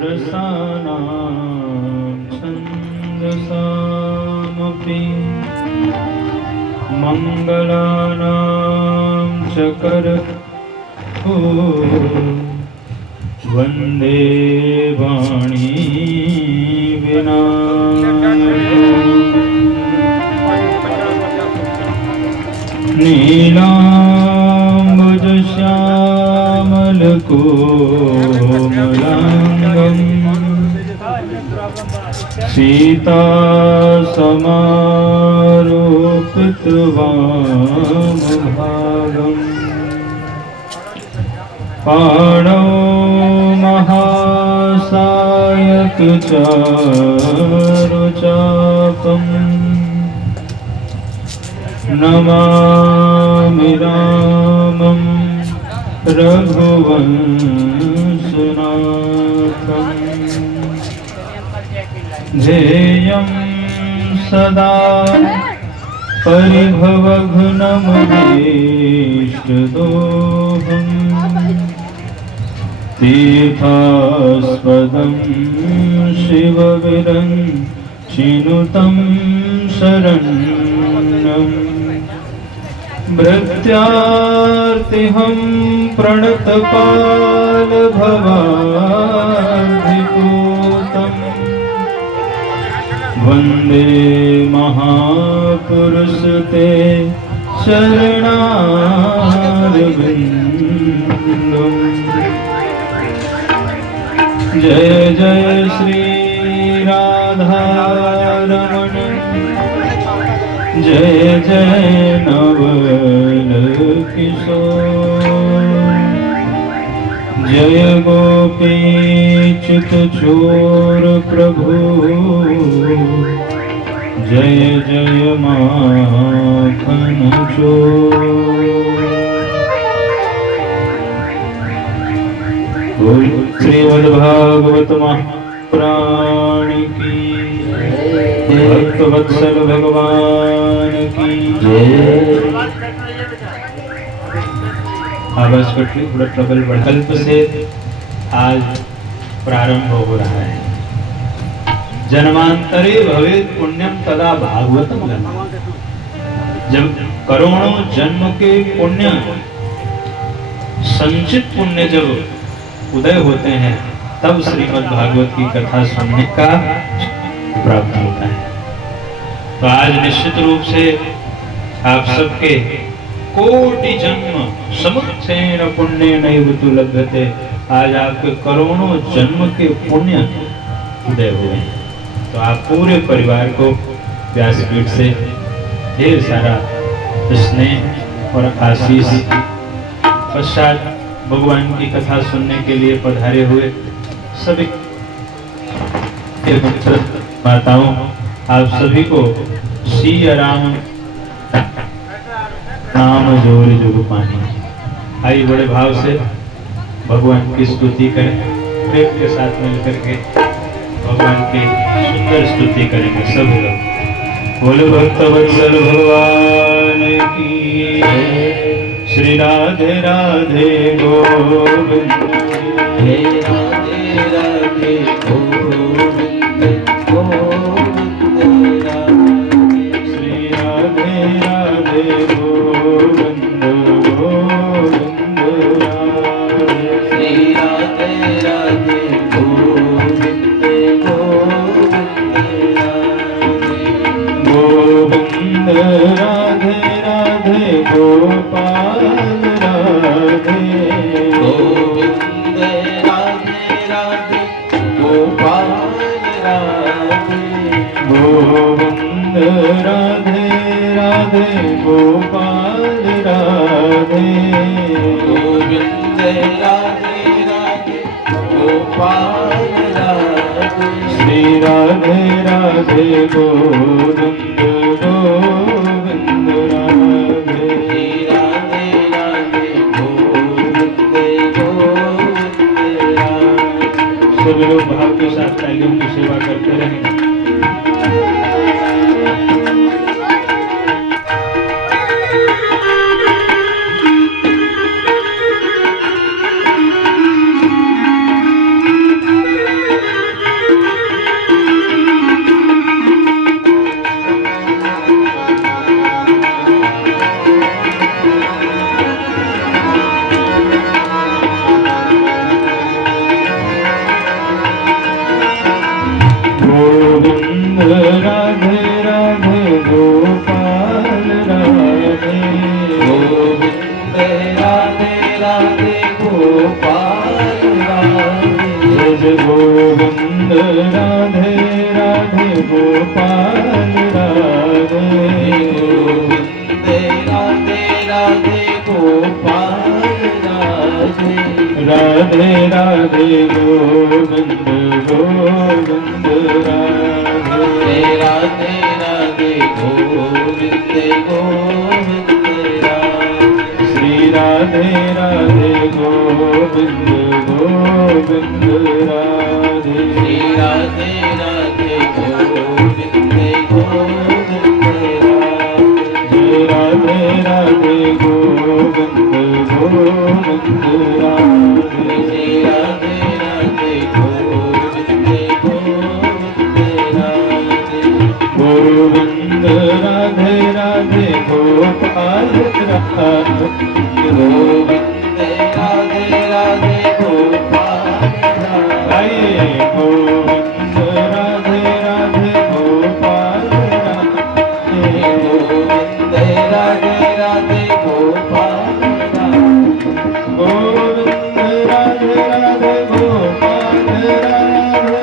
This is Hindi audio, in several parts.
रसानां छन्दसामपि मङ्गलानां च वन्दे वाणी विना नीलाम्बुजश्यामलकोमलाङ्गं सीता समारोपितवामभागम् पाणौ महासायकचारुचापम् नमामि रामं रघुवंशनाथम् ध्येयं सदा परिभवघ्नमभीष्टदोहम् तीर्थास्पदं शिवविरञ्चिनुतं शरणं भृत्यार्तिहं प्रणतपालभवाब्धिपूतम् वन्दे महापुरुषते चरणारविन्दम् जय जय श्री राधारमण जय जय नवल किशोर जय गोपीचित चोर प्रभु जय जय माखन चोर। श्रीमद्भागवत महापुराण की भक्तवत्सल भगवान की जय। आवाज कटली थोड़ा ट्रबल कल्प से आज प्रारंभ हो रहा है। जन्मांतरे भवेत् पुण्यम तदा भागवतम गम्यते। जब करोड़ों जन्म के पुण्य संचित पुण्य जब उदय होते हैं तब श्रीमद् भागवत की कथा सुनने का प्राप्त होता है। तो आज निश्चित रूप से आप सबके कोटि जन्म समुत्थेन पुण्येनैव तु लभ्यते। आज आपके करोड़ों जन्म के पुण्य उदय हुए। तो आप पूरे परिवार को व्यासपीठ से ढेर सारा स्नेह और आशीष पश्चात भगवान की कथा सुनने के लिए पधारे हुए सभी माताओं आप सभी को सिया राम नाम जोरी जुग पानी। आइए बड़े भाव से भगवान की स्तुति करें। प्रेम के साथ मिलकर के भगवान की सुंदर स्तुति करेंगे सब लोग। बोलो भक्त वत्सल भगवान की श्री राधे राधे गोविंद हे राधे राधे गोविंद गोविंद श्री राधे राधे गोविंद गोविंद श्री राधे राधे गोविंद गोविंद राधे राधे गोपाल राधे गोविंद राधे राधे गोपाल राधे गोविंद राधे राधे गोपाल राधे गोविंद राधे राधे गोपाल राधे श्री राधे राधे गोविंद गोविंद राधे श्री राधे राधे गोविंद गोविंद राधे। सभी लोग भाव के साथ तालियों की सेवा करते रहेंगे। राधे राधे गोपाल राधे, राधे राधे गोविंद गोविंद राधे, राधे राधे गोविंद गोविंद राधे, श्री राधे राधे गोविंद गोविंद राधे, श्री राधे राधे गोविंद गोविंद राधे, राधे राधे गोविंद गोविंद राधे, श्री राधे राधे गोविंद गोविंद राधे, गोविंद राधे राधे गोपाल राधे, गोविंद राधे राधे गोपाल राधे, गोविंद राधे राधे गोपाल राधे, गोविंद राधे राधे गोपाल राधे, गोविंद राधे राधे गोपाल राधे,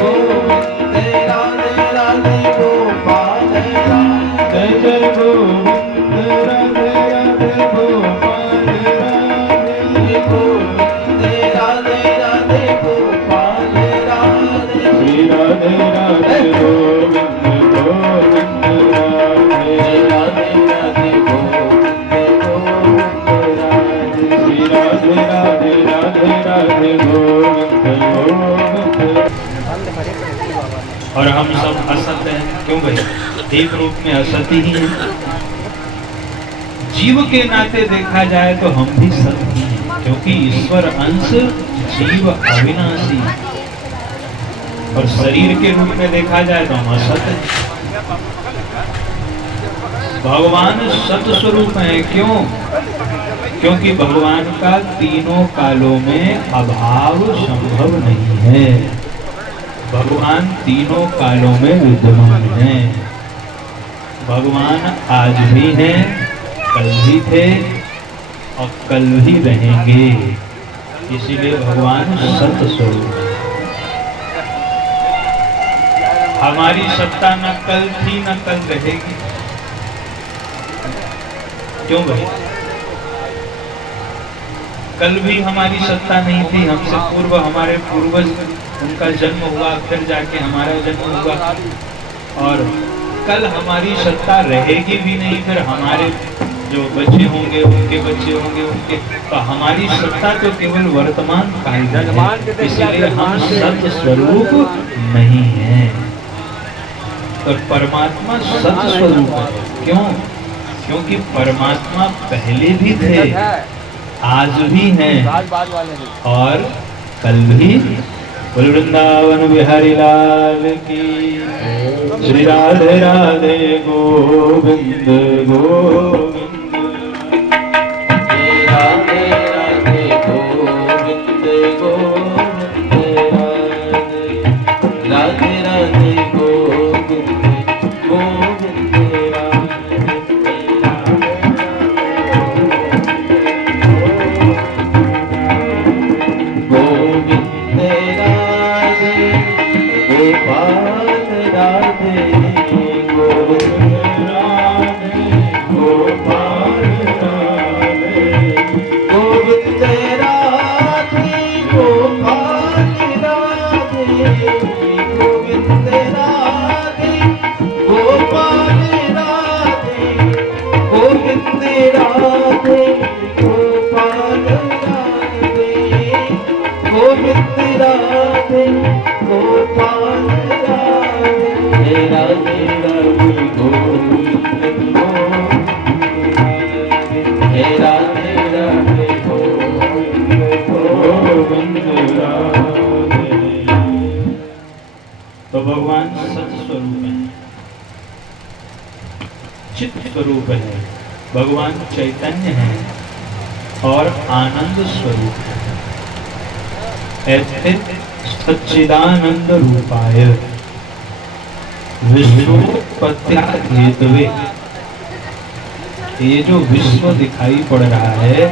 गोविंद राधे राधे गोपाल राधे, जय जय गोविंद राधे राधे गोपाल राधे, गोविंद राधे राधे गोपाल राधे, श्री राधे राधे गोविंद गोविंद राधे, राधे राधे गोविंद गोविंद राधे, श्री राधे राधे राधे राधे गोविंद गोविंद। और हम सब असत हैं, क्यों भाई? एक रूप में असत ही है। जीव के नाते देखा जाए तो हम भी सत ही हैं, क्योंकि ईश्वर अंश जीव अविनाशी, और शरीर के रूप में देखा जाए तो हम असत हैं। भगवान सत स्वरूप है, क्यों? क्योंकि भगवान का तीनों कालों में अभाव संभव नहीं है। भगवान तीनों कालों में विद्यमान है। भगवान आज भी हैं, कल भी थे और कल भी रहेंगे, इसीलिए भगवान सत स्वरूप है। हमारी सत्ता न कल थी न कल रहेगी, क्यों भाई? कल भी हमारी सत्ता नहीं थी, हमसे पूर्व हमारे पूर्वज, उनका जन्म हुआ, फिर जाके हमारा जन्म हुआ, और कल हमारी सत्ता रहेगी भी नहीं, फिर हमारे जो बच्चे होंगे उनके बच्चे होंगे उनके, तो हमारी सत्ता तो केवल वर्तमान काल में है, इसलिए हम सत स्वरूप नहीं हैं। और परमात्मा सत स्वरूप है, क्यों? क्योंकि परमात्मा पहले भी थे, आज भी हैं और कल भी। बोल वृंदावन बिहारी लाल की, श्री राधे राधे गोविंद गोविंद, राधे राधे गोविंद गोविंद राधे, राधे राधे गोविंद गोविंद राधे, गोविंद राधे गोपाल राधे, गोविंद राधे गोपाल राधे, गोविंद राधे गोपाल राधे, गोविंद राधे गोपाल राधे, गोविंद राधे गोपाल राधे, राधे राधे गोविंद गोविंद राधे राधे गोविंद गोविंद राधे। तो भगवान सत स्वरूप है, चित्त स्वरूप है, भगवान चैतन्य है और आनंद स्वरूप है। ऐसे सच्चिदानंद रूपाय विश्वोत्पत्त्यादिहेतवे, ये जो विश्व दिखाई पड़ रहा है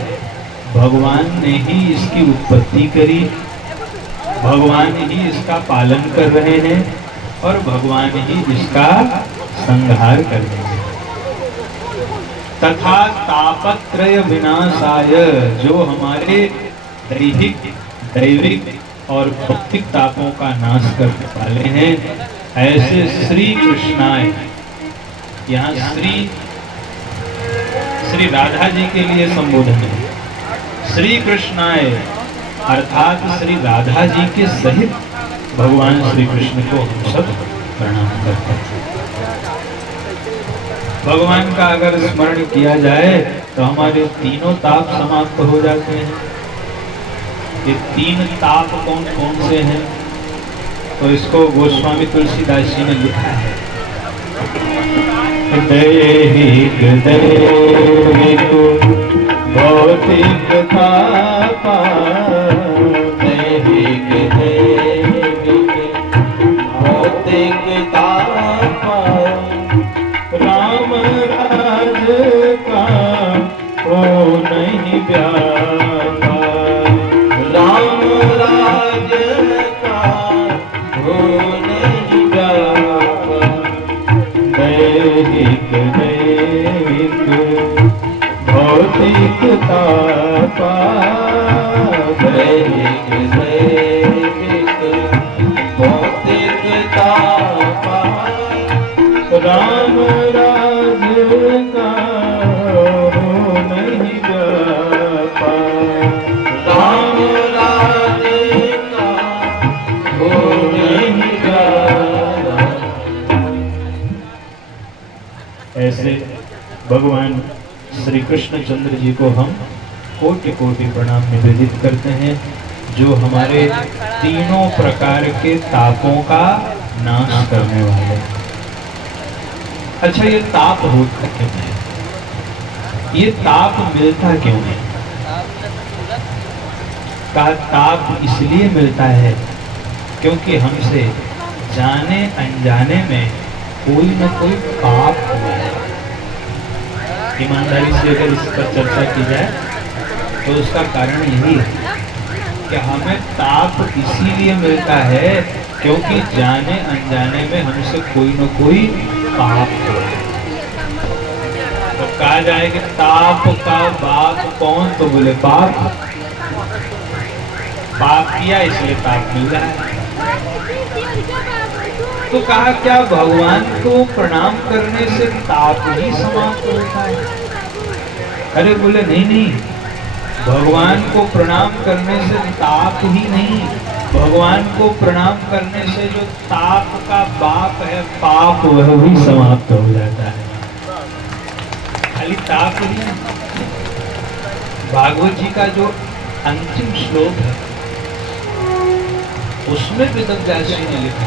भगवान ने ही इसकी उत्पत्ति करी, भगवान ही इसका पालन कर रहे हैं और भगवान ही इसका संहार कर रहे हैं। तथा तापत्रय विनाशाय, जो हमारे दैहिक, दैविक और भौतिक तापों का नाश करने वाले हैं, ऐसे श्री कृष्णाय, यहाँ श्री राधा जी के लिए संबोधन है। श्री कृष्णाय अर्थात श्री राधा जी के सहित भगवान श्री कृष्ण को हम सब प्रणाम करते हैं। भगवान का अगर स्मरण किया जाए तो हमारे तीनों ताप समाप्त हो जाते हैं। ये तीन ताप कौन कौन से हैं? तो इसको गोस्वामी तुलसीदास जी ने लिखा है। दैहिक दैविक भौतिक तापा, दैहिक दैविक भौतिक तापा, राम राज का हो नहीं व्यापा, राम राज का हो नहीं व्यापा, दैहिक दैविक भौतिक तापा, दैहिक दैविक भौतिक तापा, राम राज का हो नहीं व्यापा, राम राज का हो नहीं व्यापा। ऐसे भगवान श्री कृष्ण चंद्र जी को हम कोटि कोटि प्रणाम निवेदित करते हैं, जो हमारे तीनों प्रकार के तापों का नाश करने वाले हैं। अच्छा, ये ताप होता क्यों है? ये ताप मिलता क्यों है? का ताप इसलिए मिलता है क्योंकि हमसे जाने अनजाने में कोई न कोई पाप हुआ है। ईमानदारी से अगर इस पर चर्चा की जाए तो उसका कारण यही है कि हमें ताप इसीलिए मिलता है क्योंकि जाने अनजाने में हमसे कोई न कोई पाप हो। तो कहा जाए कि ताप का बाप कौन? तो बोले पाप। पाप किया इसलिए ताप मिल रहा है। तो कहा क्या भगवान को प्रणाम करने से ताप ही समाप्त होता है? अरे बोले नहीं नहीं, भगवान को प्रणाम करने से ताप ही नहीं, भगवान को प्रणाम करने से जो ताप का बाप है, पाप, वह भी समाप्त हो जाता है। खाली ताप ही नहीं। भागवत जी का जो अंतिम श्लोक है उसमें वेदव्यास जी ने लिखा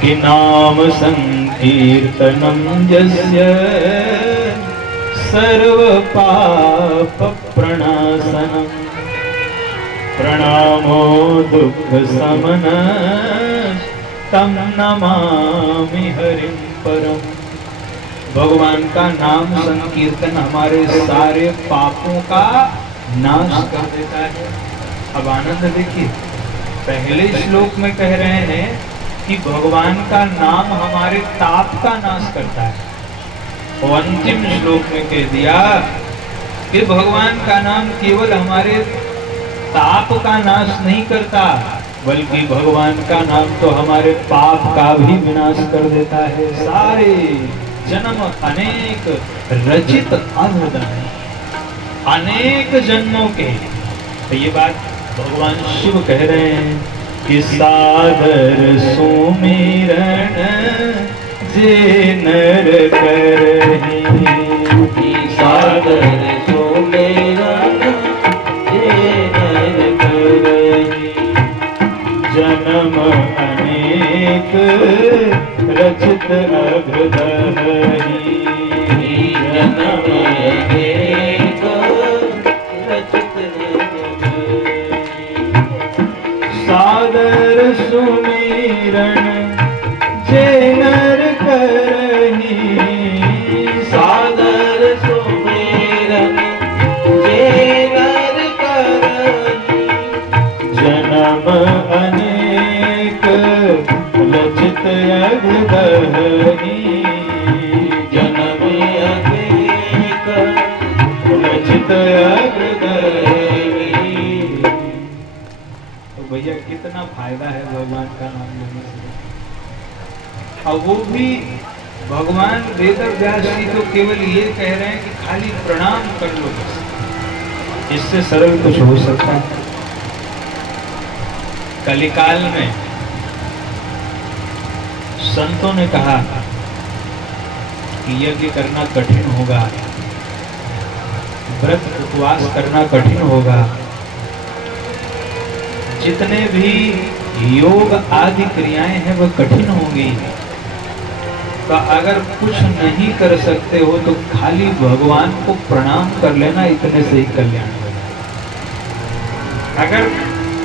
कि नाम संकीर्तनम यस्य सर्व पाप प्रणाशनम प्रणामो दुख समन तम नमामि हरिं परम। भगवान का नाम संकीर्तन हमारे सारे पापों का नाश कर देता है। अब आनंद देखिए, पहले श्लोक में कह रहे हैं कि भगवान का नाम हमारे ताप का नाश करता है, और अंतिम श्लोक में कह दिया कि भगवान का नाम केवल हमारे ताप का नाश नहीं करता, बल्कि भगवान का नाम तो हमारे पाप का भी विनाश कर देता है। सारे जन्म अनेक रचित अनर्दन, अनेक जन्मों के, तो ये बात भगवान शिव कह रहे हैं कि सादर सुमिरन जे नर करहि, सादर सुमिरन जे नर करहि, जन्म अनेक रचित अघदहि, जन्म अनेक रचित सादर सुमिरन जे नर करहि, सादर सुमिरन फायदा है भगवान का नाम लेने से। और वो भी भगवान वेद व्यास जी तो केवल ये कह रहे हैं कि खाली प्रणाम कर लो बस, इससे सरल कुछ हो सकता है? कलिकाल में संतों ने कहा कि यज्ञ करना कठिन होगा, व्रत उपवास करना कठिन होगा, जितने भी योग आदि क्रियाएं हैं वह कठिन होंगी। तो अगर कुछ नहीं कर सकते हो तो खाली भगवान को प्रणाम कर लेना, इतने से ही कल्याण हो जाएगा। अगर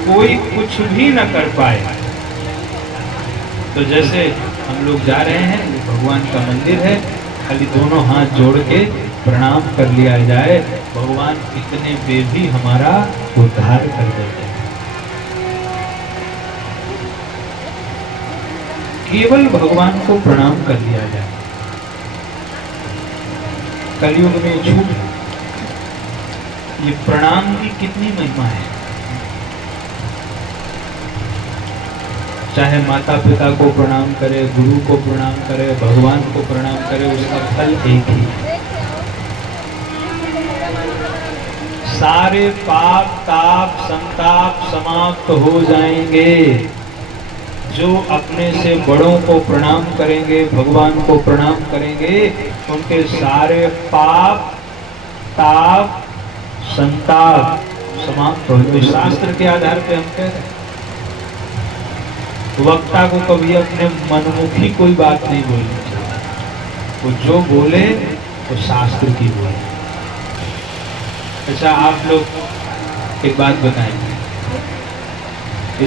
कोई कुछ भी न कर पाए तो जैसे हम लोग जा रहे हैं, भगवान का मंदिर है, खाली दोनों हाथ जोड़ के प्रणाम कर लिया जाए, भगवान इतने पे भी हमारा उद्धार कर देते हैं। केवल भगवान को प्रणाम कर लिया जाए। कलयुग में झूठ, ये प्रणाम की कितनी महिमा है। चाहे माता पिता को प्रणाम करे, गुरु को प्रणाम करे, भगवान को प्रणाम करे, उसका फल एक ही है। सारे पाप ताप संताप समाप्त हो जाएंगे। जो अपने से बड़ों को प्रणाम करेंगे, भगवान को प्रणाम करेंगे, उनके सारे पाप ताप संताप समाप्त हो जाएंगे। शास्त्र के आधार पे हम कह रहे हैं, वक्ता को कभी अपने मनमुखी कोई बात नहीं बोलनी चाहिए। वो जो बोले तो शास्त्र की बोले। अच्छा, आप लोग एक बात बताएंगे,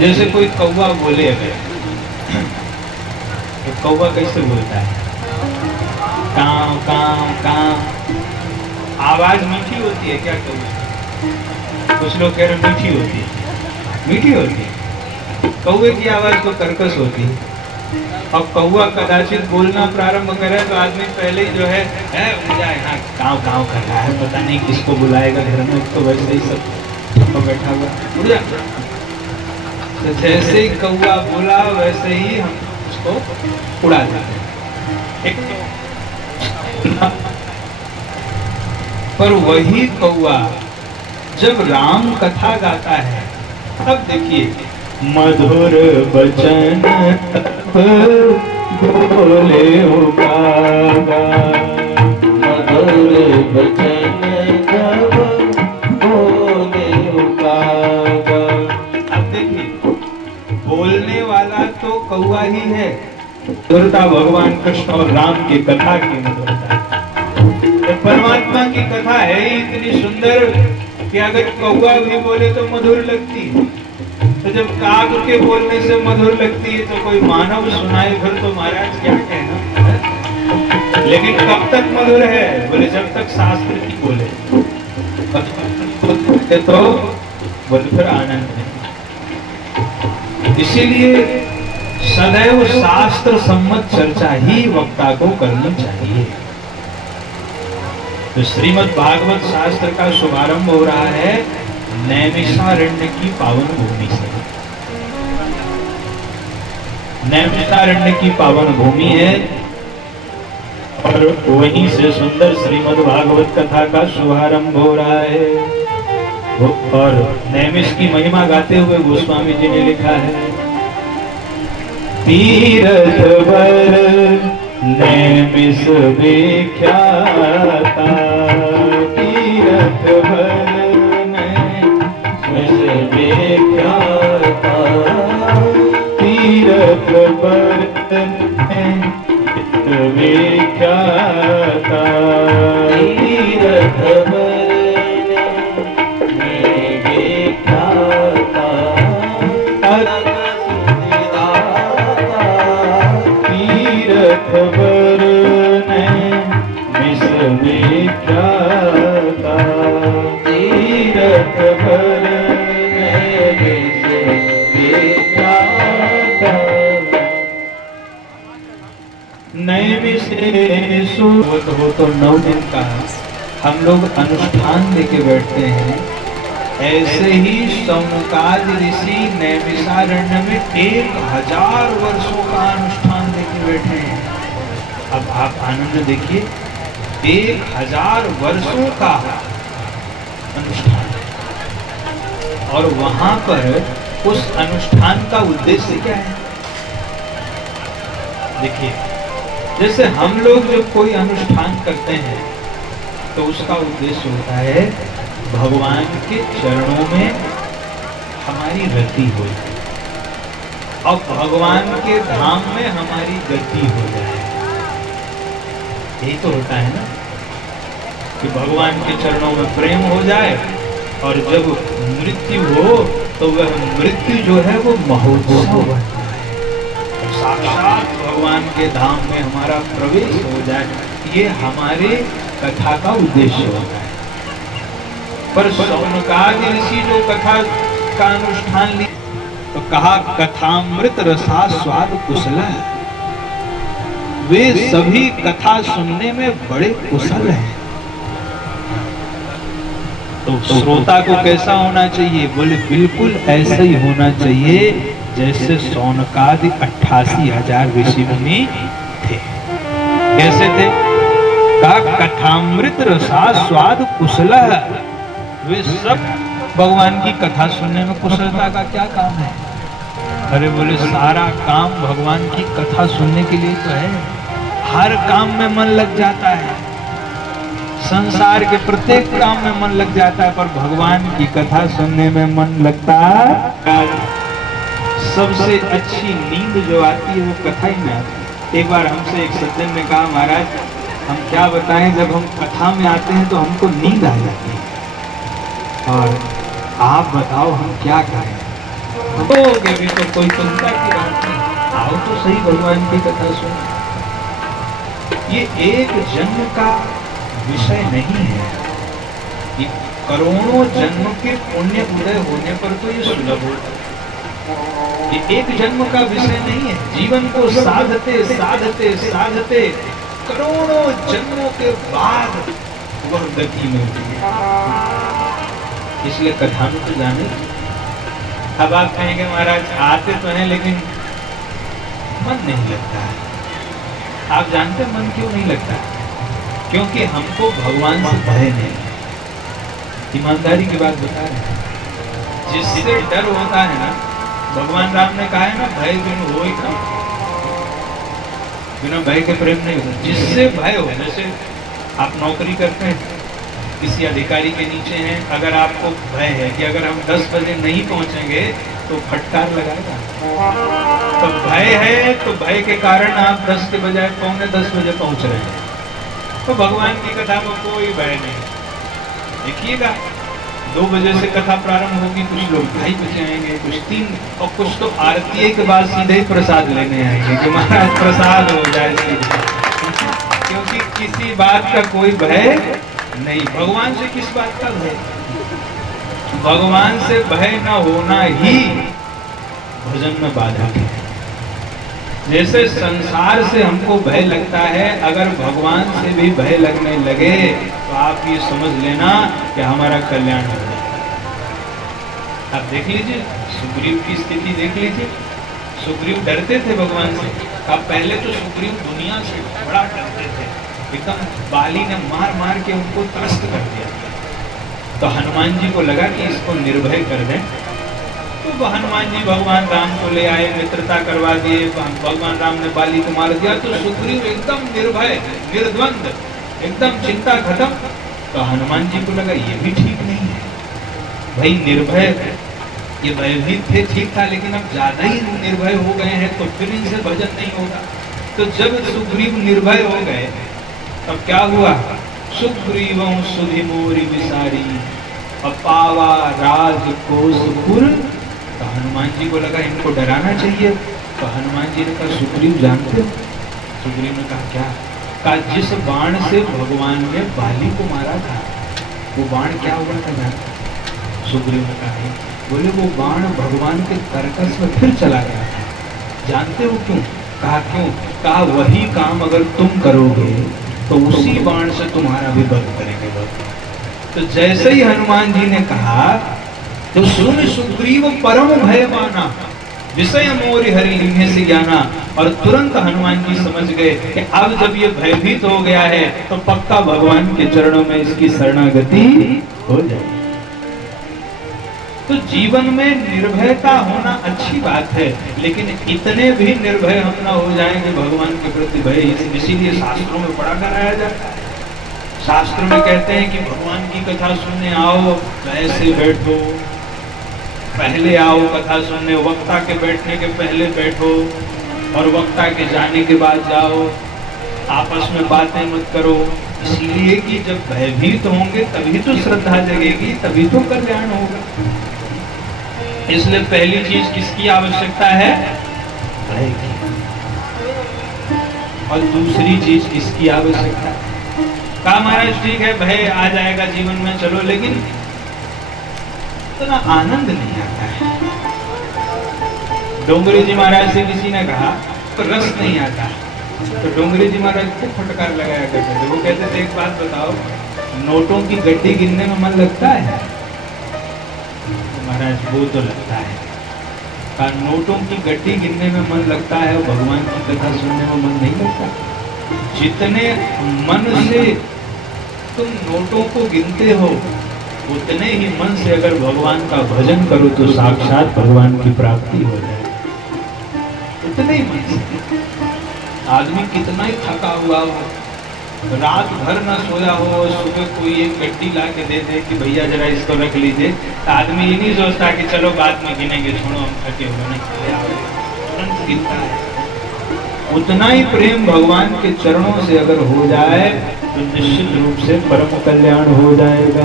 जैसे कोई कौवा बोले, अगर तो कौवा कैसे बोलता है? काव काव काव। आवाज मीठी होती है क्या कौवे? कुछ लोग कह रहे मीठी होती है, मीठी होती है। कौवे की आवाज तो कर्कश होती है। और कौवा कदाचित बोलना प्रारंभ करे तो आदमी पहले ही जो है यहाँ गाँव गाँव कर रहा है, पता नहीं किसको बुलाएगा घर में, तो वैसे ही सब बैठा हुआ उड़ जा। तो जैसे ही कौवा बोला वैसे ही हम उसको उड़ा देते। पर वही कौवा जब राम कथा गाता है, तब देखिए, मधुर बचन बोले उगागा, मधुर बचन जब बोले उगागा। अब देखिए, बोलने वाला तो कौवा ही है। मधुरता भगवान कृष्ण और राम की कथा की मधुरता है। परमात्मा की कथा है इतनी सुंदर कि अगर कौवा भी बोले तो मधुर लगती है। तो जब काग के बोलने से मधुर लगती है तो कोई मानव सुनाए फिर तो महाराज क्या कहना। लेकिन कब तक मधुर है? बोले जब तक शास्त्र की बोले, तो बोले फिर आनंद है। इसीलिए सदैव शास्त्र सम्मत चर्चा ही वक्ता को करनी चाहिए। तो श्रीमद् भागवत शास्त्र का शुभारंभ हो रहा है नैमिषारण्य की पावन भूमि से। नैमिषारण्य की पावन भूमि है और वहीं से सुंदर श्रीमद् भागवत कथा का शुभारंभ हो रहा है। और नैमिष की महिमा गाते हुए गोस्वामी जी ने लिखा है, तीरथ वर नैमिष विख्याता, तीरथ वर नैमिष विख्याता, तीरथ वर नैमिष विख्याता, तीरथ वर खबर नैमिष विख्याता, तीरथ वर नैमिष विख्याता। नैमिषेषु हो तो 9 दिन का हम लोग अनुष्ठान लेके बैठते हैं ऐसे ही सौनकादि ऋषि नैमिषारण्य में 1000 वर्षों का अनुष्ठान लेके बैठे हैं। अब आप आनंद देखिए, 1000 वर्षों का अनुष्ठान, और वहां पर उस अनुष्ठान का उद्देश्य क्या है? देखिए, जैसे हम लोग जब कोई अनुष्ठान करते हैं तो उसका उद्देश्य होता है भगवान के चरणों में हमारी रति हो जाए और भगवान के धाम में हमारी गति हो जाए। यही तो होता है ना, कि भगवान के चरणों में प्रेम हो जाए, और जब मृत्यु हो तो वह मृत्यु जो है वो महोत्सव बन जाए, और साक्षात भगवान के धाम में हमारा प्रवेश हो जाए। ये हमारे कथा का उद्देश्य होता है। पर सौनकादि ऋषि जो कथा का अनुष्ठान लिए तो कहा कथामृत रसा स्वाद कुशल है, वे सभी कथा सुनने में बड़े कुशल हैं। तो श्रोता को कैसा होना चाहिए? बोले बिल्कुल ऐसा ही होना चाहिए जैसे सौनकादि 88,000 ऋषि मुनि थे। कैसे थे? कहा कथामृत रसा स्वाद कुशल, वे सब भगवान की कथा सुनने में कुशलता का क्या काम है? अरे बोले सारा काम भगवान की कथा सुनने के लिए तो है। हर काम में मन लग जाता है, संसार के प्रत्येक काम में मन लग जाता है, पर भगवान की कथा सुनने में मन लगता है। सबसे अच्छी नींद जो आती है वो कथा ही में आती है। एक बार हमसे एक सज्जन ने कहा, महाराज हम क्या बताएं, जब हम कथा में आते हैं तो हमको नींद आ जाती है, और आप बताओ हम क्या करें? भी तो कोई चिंता की बात नहीं, आओ तो सही भगवान की कथा सुनो। ये एक जन्म का विषय नहीं है, ये करोड़ों जन्म के पुण्य उदय होने पर तो ये सुलभ होता है। ये एक जन्म का विषय नहीं है, जीवन को साधते साधते साधते करोड़ों जन्मों के बाद वह गति मिलती है। इसलिए कथा में तो जाने। अब आप कहेंगे महाराज आते तो हैं लेकिन मन नहीं लगता है। आप जानते हैं मन क्यों नहीं लगता? क्योंकि हमको भगवान से भय नहीं। ईमानदारी की बात बता रहे हैं। जिससे डर होता है ना, भगवान राम ने कहा है ना, भय बिनु होई काम, बिना भय के प्रेम नहीं होता। जिससे भय हो, जैसे आप नौकरी करते हैं, किसी अधिकारी के नीचे हैं, अगर आपको भय है कि अगर हम 10 बजे नहीं पहुंचेंगे तो फटकार लगाएगा, तो भय है, तो भय के कारण आप 10 के बजाय 9:45 बजे पहुंच रहे हैं। तो भगवान की कथा में कोई भय नहीं। देखिएगा 2 बजे से कथा प्रारंभ होगी, कुछ लोग 2:30 बजे आएंगे, कुछ 3, और कुछ तो आरती के बाद सीधे ही प्रसाद लेने आएंगे कि महाराज प्रसाद हो जाए सीधे, क्योंकि किसी बात का कोई भय नहीं। भगवान से किस बात का भय? भगवान से भय न होना ही भजन में बाधा है। जैसे संसार से हमको भय लगता है, अगर भगवान से भी भय लगने लगे तो आप ये समझ लेना कि हमारा कल्याण हो जाएगा। आप देख लीजिए सुग्रीव की स्थिति, देख लीजिए सुग्रीव डरते थे भगवान से। अब पहले तो सुग्रीव दुनिया से बड़ा डरते थे, एकदम बाली ने मार मार के उनको त्रस्त कर दिया। तो हनुमान जी को लगा कि इसको निर्भय कर दें, तो हनुमान जी भगवान राम को ले आए, मित्रता करवा दिए, भगवान राम ने बाली को मार दिया। तो सुग्रीव एकदम निर्भय निर्द्वंद, एकदम चिंता खत्म। तो हनुमान जी को लगा ये भी ठीक नहीं है भाई, निर्भय ये भयभीत थे ठीक था, लेकिन अब ज्यादा ही निर्भय हो गए हैं तो फिर इनसे भजन नहीं होगा। तो जब सुग्रीव निर्भय हो गए तब क्या हुआ? सुग्रीवं सुधि मोरी विसारी अपावा राजकोसपुर। तो हनुमान जी को लगा इनको डराना चाहिए। तो हनुमान जी ने कहा सुग्रीव जानते हो? सुग्रीव ने कहा क्या? कहा जिस बाण से भगवान ने बाली को मारा था वो बाण क्या हुआ था जानते? सुग्रीव ने कहा बोले वो बाण भगवान के तरकस में फिर चला गया था। जानते हो क्यों? कहा क्यों? कहा वही काम अगर तुम करोगे तो उसी बाण से तुम्हारा भी वध करेंगे भगवान। तो जैसे ही हनुमान जी ने कहा तो सुन सुग्रीव परम भय माना, विषय मोर हरि लीन्हे से ज्ञाना। और तुरंत हनुमान जी समझ गए कि अब जब ये भयभीत हो गया है तो पक्का भगवान के चरणों में इसकी शरणागति हो जाएगी। तो जीवन में निर्भयता होना अच्छी बात है, लेकिन इतने भी निर्भय हम ना हो जाएं कि भगवान के प्रति भय। इसीलिए शास्त्रों में पढ़ा कराया जाता है। शास्त्र में कहते हैं कि भगवान की कथा सुनने आओ तो ऐसे बैठो, पहले आओ कथा सुनने, वक्ता के बैठने के पहले बैठो और वक्ता के जाने के बाद जाओ, आपस में बातें मत करो। इसलिए कि जब भयभीत होंगे तभी तो श्रद्धा जगेगी, तभी तो कल्याण होगा। इसलिए पहली चीज किसकी आवश्यकता है? भय की। और दूसरी चीज किसकी आवश्यकता है? कहा महाराज ठीक है भय आ जाएगा जीवन में, चलो, लेकिन इतना आनंद नहीं आता है। डोंगरी जी महाराज से किसी ने कहा तो रस नहीं आता, तो डोंगरी जी महाराज खूब फटकार लगाया करते थे। वो कहते थे एक बात बताओ, नोटों की गड्डी गिनने में मन लगता है? तो महाराज वो तो लगता है। कहा नोटों की गड्डी गिनने में मन लगता है, भगवान की कथा सुनने में मन नहीं लगता। जितने मन से तुम नोटों को गिनते हो, उतने ही मन से अगर भगवान का भजन करो तो साक्षात भगवान की प्राप्ति हो जाए। उतने ही मन से। आदमी कितना ही थका हुआ हो, रात भर न सोया हो, सुबह कोई एक गड्डी ला के दे दे कि भैया जरा इसको रख लीजिए, तो आदमी ये नहीं सोचता कि चलो बाद में गिनेंगे, छोड़ो हम थके हुए नहीं, तुरंत गिनता है। उतना ही प्रेम भगवान के चरणों से अगर हो जाए तो निश्चित रूप से परम कल्याण हो जाएगा।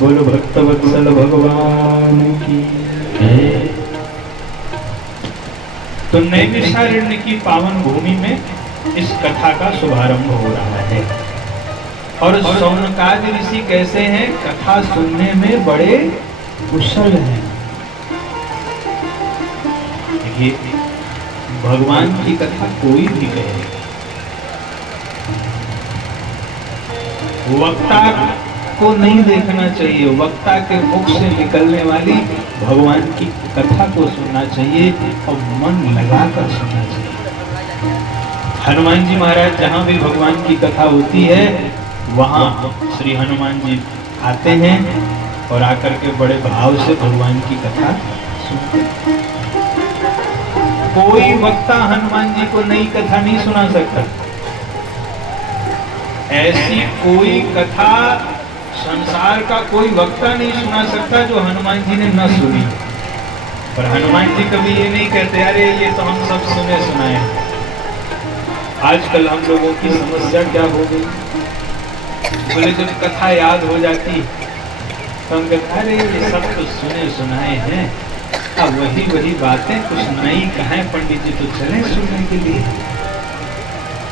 बोलो भक्तवत्सल भगवान की जय। तो नैमिषारण्य की पावन भूमि में इस कथा का शुभारंभ हो रहा है। और शौनकादि ऋषि कैसे हैं? कथा सुनने में बड़े कुशल हैं। देखिए भगवान की कथा कोई भी कहे, वक्ता को नहीं देखना चाहिए, वक्ता के मुख से निकलने वाली भगवान की कथा को सुनना चाहिए और मन लगाकर सुनना चाहिए। हनुमान जी महाराज जहां भी भगवान की कथा होती है वहां श्री हनुमान जी आते हैं और आकर के बड़े भाव से भगवान की कथा सुनते हैं। कोई वक्ता हनुमान जी को नई कथा नहीं सुना सकता। ऐसी कोई कथा संसार का कोई वक्ता नहीं सुना सकता जो हनुमान जी ने न सुनी। पर हनुमान जी कभी ये नहीं कहते अरे ये तो हम सब सुने सुनाए। आजकल हम लोगों की समस्या क्या हो गई, बोले जब कथा याद हो जाती तो हम कहते अरे ये सब तो सुने सुनाए हैं, अब वही बातें कुछ नई कहें पंडित जी तो चले सुनने के लिए।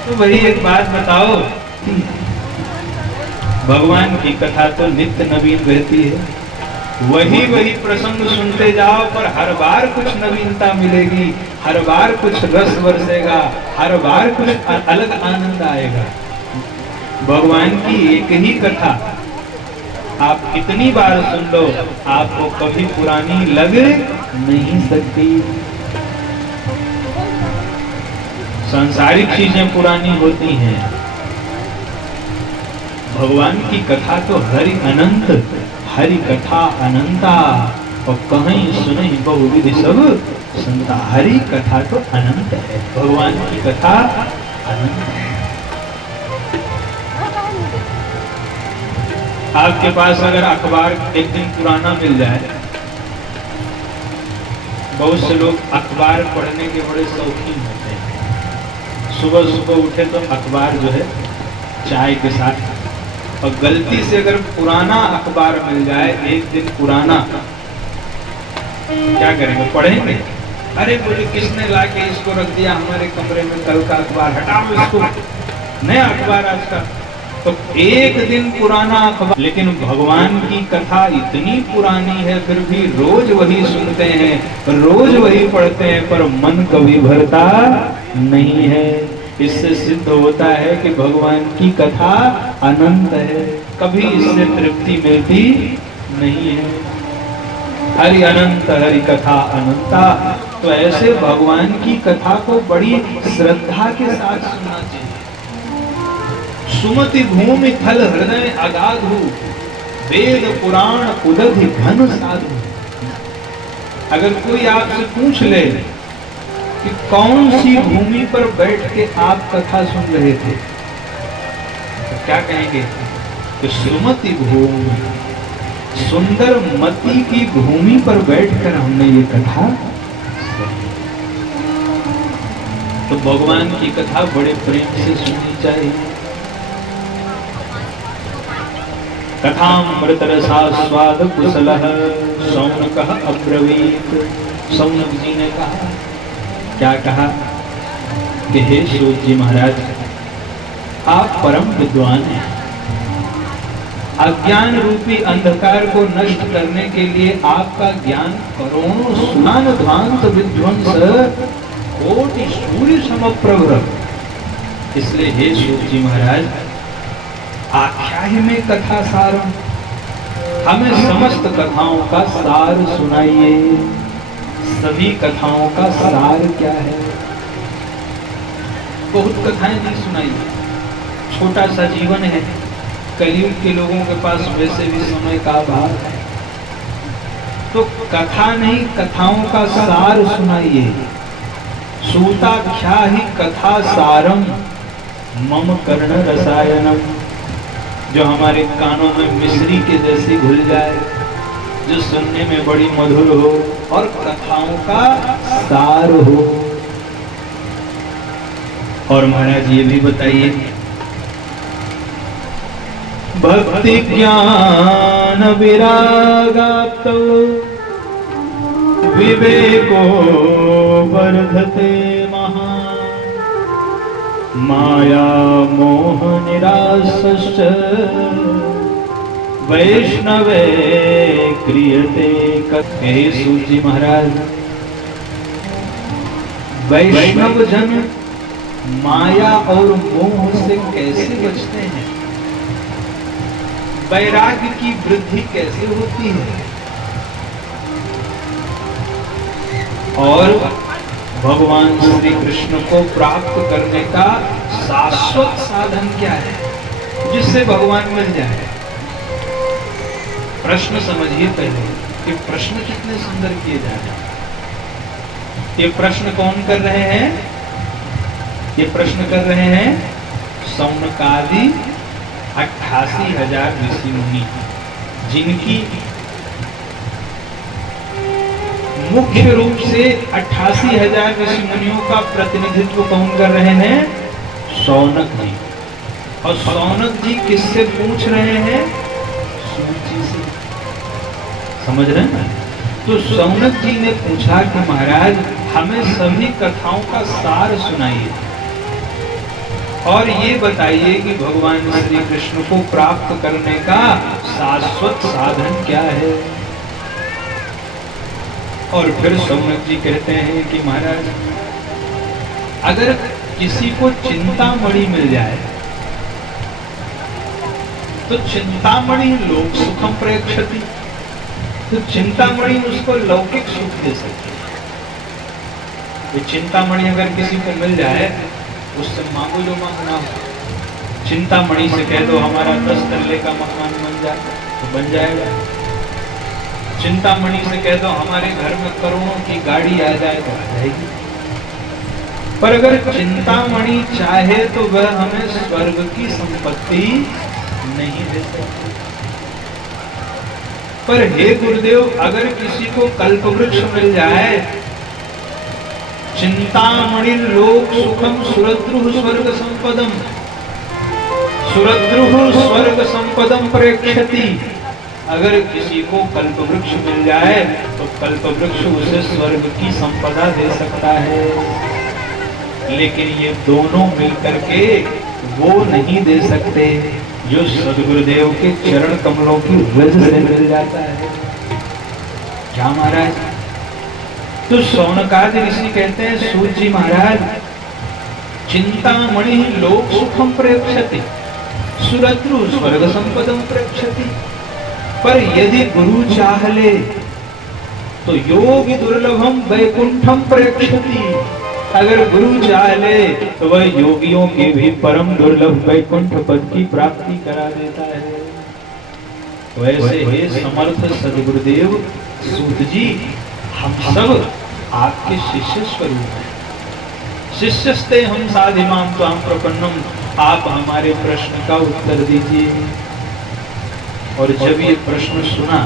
तो वही एक बात बताओ, भगवान की कथा तो नित्य नवीन रहती है। वही प्रसंग सुनते जाओ पर हर बार कुछ नवीनता मिलेगी, हर बार कुछ रस बरसेगा, हर बार कुछ अलग आनंद आएगा। भगवान की एक ही कथा आप कितनी बार सुन लो आपको कभी पुरानी लग नहीं सकती। सांसारिक चीजें पुरानी होती हैं, भगवान की कथा तो हरि अनंत, हरि कथा अनंता और कहीं सुने बहुविधि सब संता। हरि कथा तो अनंत है, भगवान की कथा अनंत है। आपके पास अगर अखबार एक दिन पुराना मिल जाए, बहुत से लोग अखबार पढ़ने के बड़े शौकीन होते हैं। सुबह सुबह उठे तो अखबार जो है चाय के साथ, और गलती से अगर पुराना अखबार मिल जाए एक दिन पुराना, क्या करेंगे? पढ़ेंगे? अरे बोले किसने लाके इसको रख दिया हमारे कमरे में, कल का अखबार हटाओ इसको, नया अखबार आज का। तो एक दिन पुराना अखबार, लेकिन भगवान की कथा इतनी पुरानी है फिर भी रोज वही सुनते हैं, रोज वही पढ़ते हैं, पर मन कभी भरता नहीं है। इससे सिद्ध होता है कि भगवान की कथा अनंत है, कभी इससे तृप्ति मिलती नहीं है। हरि अनंत हरि कथा अनंता। तो ऐसे भगवान की कथा को बड़ी श्रद्धा के साथ सुनना चाहिए। सुमति भूमि थल हृदय अगाधु, वेद पुराण उदधि घन साधु। अगर कोई आपसे पूछ ले कि कौन सी भूमि पर बैठ के आप कथा सुन रहे थे, तो क्या कहेंगे कि सुमति भूमि, सुंदर मति की भूमि पर बैठकर हमने ये कथा सुनी। तो भगवान की कथा बड़े प्रेम से सुननी चाहिए। कथामृत रसास्वाद कुशलः शौनकः अब्रवीत। शौनक जी ने कहा, क्या कहा कि हे सूत जी महाराज, आप परम विद्वान हैं। अज्ञान रूपी अंधकार को नष्ट करने के लिए आपका ज्ञान करोड़ों सुनान ध्वांत विध्वंस कोटि सूर्य समप्रभ। इसलिए हे सूत जी महाराज, आख्याहि में कथा सारम, हमें समस्त कथाओं का सार सुनाइए। सभी कथाओं का सार क्या है? बहुत कथाएं नहीं सुनाई, छोटा सा जीवन है। कलयुग के लोगों के पास वैसे भी समय का अभाव है, तो कथा नहीं कथाओं का सार सुनाइए। सूताख्या ही कथा सारम मम कर्ण रसायनम। जो हमारे कानों में मिश्री के जैसी घुल जाए, जो सुनने में बड़ी मधुर हो और कथाओं का सार हो। और महाराज ये भी बताइए, भक्ति ज्ञान विरागाप्त विवेको वर्धते महान्, माया मोह निरासश्च वैष्णवे क्रियते कथे। सूत जी महाराज, वैष्णव जन माया और मोह से कैसे बचते हैं? वैराग्य की वृद्धि कैसे होती है? और भगवान श्री कृष्ण को प्राप्त करने का शाश्वत साधन क्या है जिससे भगवान मिल जाए? प्रश्न समझिए पहले कि प्रश्न कितने सुंदर किए जा रहे हैं। ये प्रश्न कौन कर रहे हैं? ये प्रश्न कर रहे हैं सौनकादि 88,000 ऋषि मुनि, जिनकी मुख्य रूप से 88,000 ऋषि मुनियों का प्रतिनिधित्व कौन कर रहे हैं? शौनक जी। और शौनक जी किससे पूछ रहे हैं? सूत जी से। समझ रहे हैं? तो शौनक जी ने पूछा कि महाराज, हमें सभी कथाओं का सार सुनाइए और ये बताइए कि भगवान श्री कृष्ण को प्राप्त करने का शाश्वत साधन क्या है? और फिर शौनक जी कहते हैं कि महाराज, अगर किसी को चिंतामणि मिल जाए तो चिंतामणि लोक सुखम प्रेक्षति, तो चिंतामणि उसको लौकिक सुख दे सकती है। तो चिंतामणि अगर किसी को मिल जाए, उससे मांगो जो मांगना हो। चिंतामणि से कह दो हमारा 10 तल्ले का मकान बन जाए तो बन जाएगा। चिंतामणि से कह दो हमारे घर में करोड़ों की गाड़ी आ जाए तो आ जाएगी। पर अगर चिंतामणि चाहे तो वह हमें स्वर्ग की संपत्ति नहीं दे सकती। पर हे गुरुदेव, अगर किसी को कल्पवृक्ष मिल जाए, चिंतामणि लोक सुखम सुरद्रुः स्वर्ग संपदम, सुरद्रुः स्वर्ग संपदम प्रेक्षति। अगर किसी को कल्पवृक्ष मिल जाए तो कल्पवृक्ष उसे स्वर्ग की संपदा दे सकता है, लेकिन ये दोनों मिलकर के वो नहीं दे सकते जो सद्गुरुदेव के चरण कमलों की वजह से मिल जाता है। क्या महाराज? तो शौनकादि ऋषि कहते हैं, सूत जी महाराज, चिंतामणि लोक सुखम प्रेक्षति, सुरद्रु स्वर्ग संपदम प्रेक्षति। पर यदि गुरु चाह ले तो योगी दुर्लभम वैकुंठम प्रेक्षति, अगर गुरु चाहे तो वह योगियों के भी परम दुर्लभ वैकुंठ पद की प्राप्ति करा देता है। वैसे हे समर्थ सद्गुरुदेव सूत जी, हम सब आपके शिष्य स्वरूप हैं। शिष्यस्ते हम साधिमाम त्वां प्रपन्नम, आप हमारे प्रश्न का उत्तर दीजिए। और जब ये प्रश्न सुना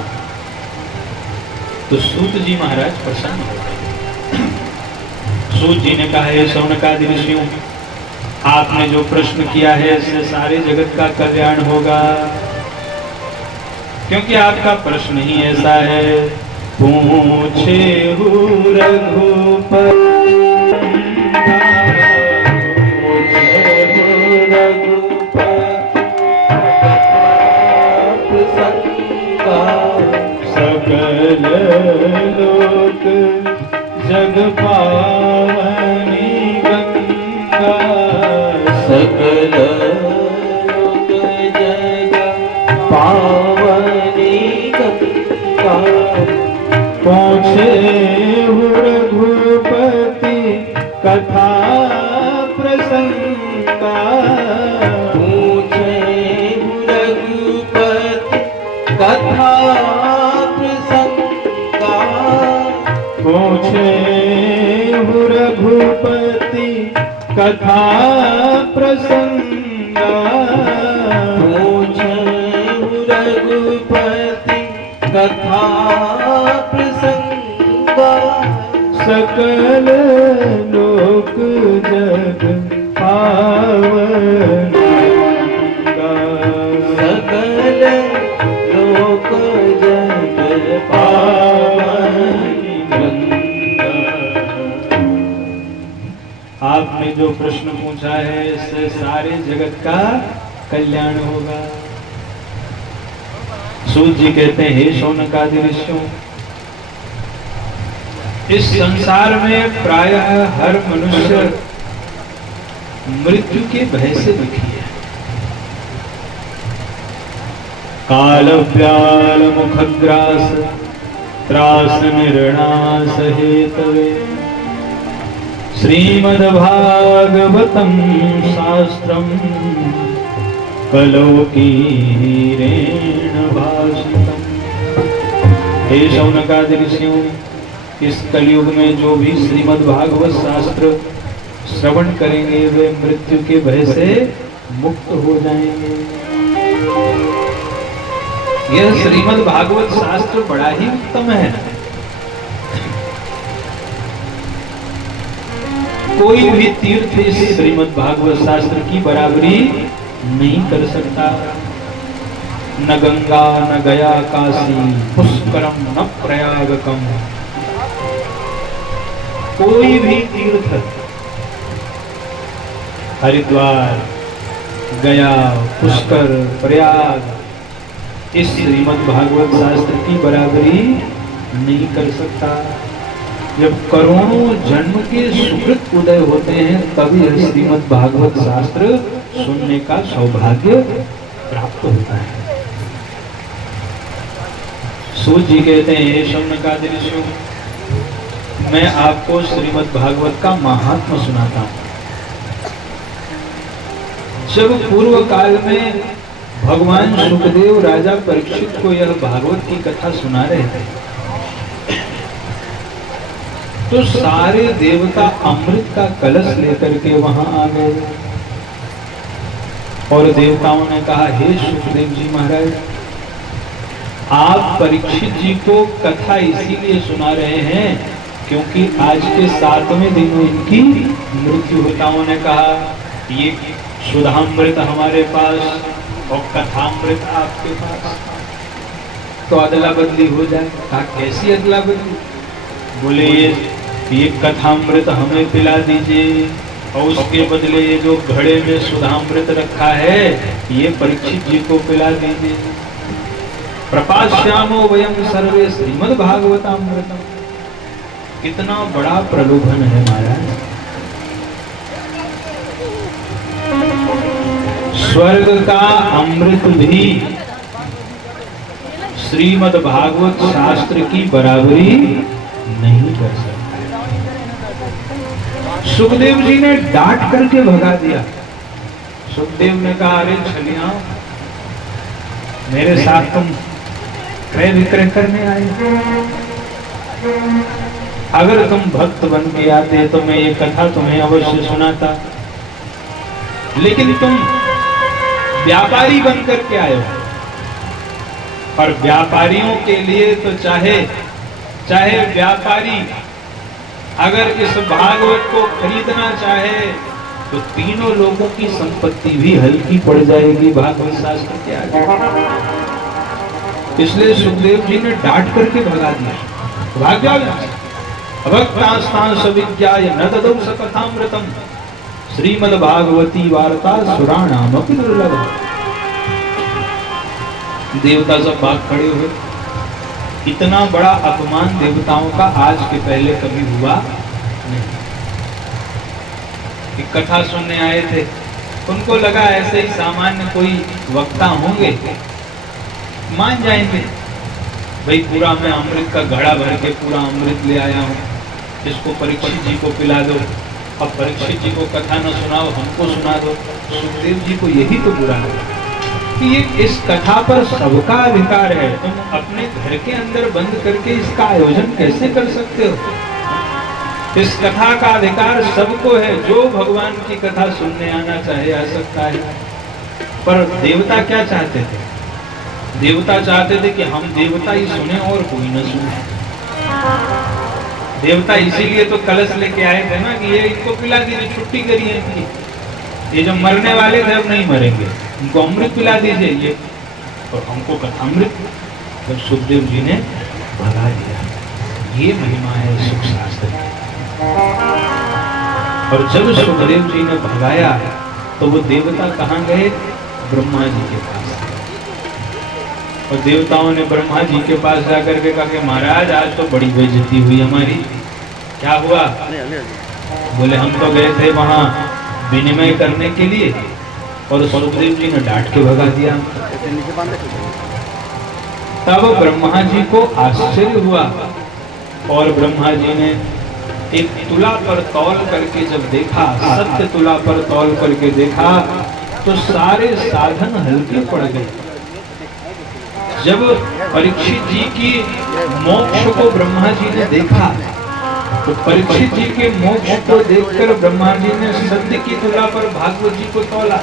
तो सूत जी महाराज प्रसन्न हो गए। सूत जी ने कहा, हे शौनकादि ऋषियों, आपने जो प्रश्न किया है इससे सारे जगत का कल्याण होगा, क्योंकि आपका प्रश्न ही ऐसा है। पूछे रघुपति सकल लोक जग पावनी गंगा, सकल लोक जग पावनी गंगा। पहुँचे रघुपति कथा प्रसंगा, पूछे रघुपति कथा प्रसंगा। पूछे रघुपति कथा प्रसंगा, पूछे रघुपति कथा प्रसंगा। सकल लोक जग पावनी गंगा, सकल लोक जग पावनी गंगा। आपने जो प्रश्न पूछा है इससे सारे जगत का कल्याण होगा। सूत जी कहते हैं, हे शौनकादि ऋषियों, इस संसार में प्रायः हर मनुष्य मृत्यु के भय से दुखी है। काल व्याल मुखग्रास त्रास निर्णास हेतवे, श्रीमद्भागवतं शास्त्रम कलौ कीरेण भाषितम्। हे शौनकादि ऋषियों, इस कलयुग में जो भी श्रीमद् भागवत शास्त्र श्रवण करेंगे वे मृत्यु के भय से मुक्त हो जाएंगे। यह श्रीमद् भागवत शास्त्र बड़ा ही उत्तम है। कोई भी तीर्थ इस श्रीमद् भागवत शास्त्र की बराबरी नहीं कर सकता। न गंगा न गया काशी, पुष्करम न प्रयागकम। कोई भी तीर्थ, हरिद्वार, गया, पुष्कर, प्रयाग इस श्रीमद् भागवत शास्त्र की बराबरी नहीं कर सकता। जब करोड़ों जन्म के सुकृत उदय होते हैं तभी यह श्रीमद् भागवत शास्त्र सुनने का सौभाग्य प्राप्त होता है। सूत जी कहते हैं, हे शौनकादि ऋषियों, मैं आपको श्रीमद् भागवत का महात्मा सुनाता हूं। जब पूर्व काल में भगवान सुखदेव राजा परीक्षित को यह भागवत की कथा सुना रहे थे तो सारे देवता अमृत का कलश लेकर के वहां आ गए और देवताओं ने कहा, हे सुखदेव जी महाराज, आप परीक्षित जी को कथा इसीलिए सुना रहे हैं क्योंकि आज के 7वें दिन में इनकी मृत्यु। देवताओं ने कहा, ये सुधामृत हमारे पास और कथामृत आपके पास, तो अदला बदली हो जाए। कहा, कैसी अदला बदली? बोले, ये कथामृत हमें पिला दीजिए और उसके बदले ये जो घड़े में सुधामृत रखा है ये परीक्षित जी को पिला दीजिए। प्रपाश्यामो वयम सर्वे श्रीमद् भागवतामृतम। कितना बड़ा प्रलोभन है महाराज। स्वर्ग का अमृत भी श्रीमद् भागवत शास्त्र की बराबरी नहीं कर सकता। सुखदेव जी ने डांट करके भगा दिया। सुखदेव ने कहा, अरे छलिया, मेरे साथ तुम क्रय विक्रय करने आए, अगर तुम भक्त बन के आते तो मैं ये कथा तुम्हें अवश्य सुनाता, लेकिन तुम व्यापारी बन करके आए हो, और व्यापारियों के लिए तो चाहे व्यापारी अगर इस भागवत को खरीदना चाहे तो तीनों लोगों की संपत्ति भी हल्की पड़ जाएगी भागवत शास्त्र के आगे। इसलिए सुखदेव जी ने डांट करके भगा दिया, भाग जाओ। अभक्तास्तां सविज्ञाय न ददौ सकथामृतम् श्रीमद् भागवती वार्ता सुराणामपि दुर्लभम्। देवता सब भाग खड़े हुए। इतना बड़ा अपमान देवताओं का आज के पहले कभी हुआ नहीं। एक कथा सुनने आए थे, उनको लगा ऐसे ही सामान्य कोई वक्ता होंगे, मान जाएंगे, भाई पूरा मैं अमृत का घड़ा भर के पूरा अमृत ले आया हूँ, इसको परीक्षित जी को पिला दो। अब परीक्षित जी को कथा न सुनाओ, हमको सुना दो। सुखदेव जी को यही तो बुरा लगा कि ये इस कथा पर सबका अधिकार है, तुम अपने घर के अंदर बंद करके इसका आयोजन कैसे कर सकते हो? इस कथा का अधिकार सबको है, जो भगवान की कथा सुनने आना चाहे आ सकता है। पर देवता क्या चाहते थे? देवता चाहते थे कि हम देवता ही सुने और कोई न सुने। देवता इसीलिए तो कलश लेके आए थे ना कि ये इनको पिला दीजिए, छुट्टी करिए इनकी, ये जो मरने वाले थे अब नहीं मरेंगे, उनको अमृत पिला दीजिए ये, और हमको कथामृत। जब सुखदेव जी ने भगा दिया, ये महिमा है सुख शास्त्र की। और जब सुखदेव जी ने भगाया तो वो देवता कहाँ गए? ब्रह्मा जी के पास। और देवताओं ने ब्रह्मा जी के पास जाकर के कहा कि महाराज आज तो बड़ी बेइज्जती हुई हमारी। क्या हुआ? बोले हम तो गए थे वहां विनिमय करने के लिए और सुखदेव जी ने डांट के भगा दिया। तब ब्रह्मा जी को आश्चर्य हुआ और ब्रह्मा जी ने एक तुला पर तौल करके जब देखा, सत्य तुला पर तौल करके देखा तो सारे साधन हल्के पड़ गए। जब परीक्षित जी की मोक्ष को ब्रह्मा जी ने देखा तो परीक्षित जी के मोक्ष को देखकर ब्रह्मा जी ने सत्य की तुला पर भागवत जी को तौला,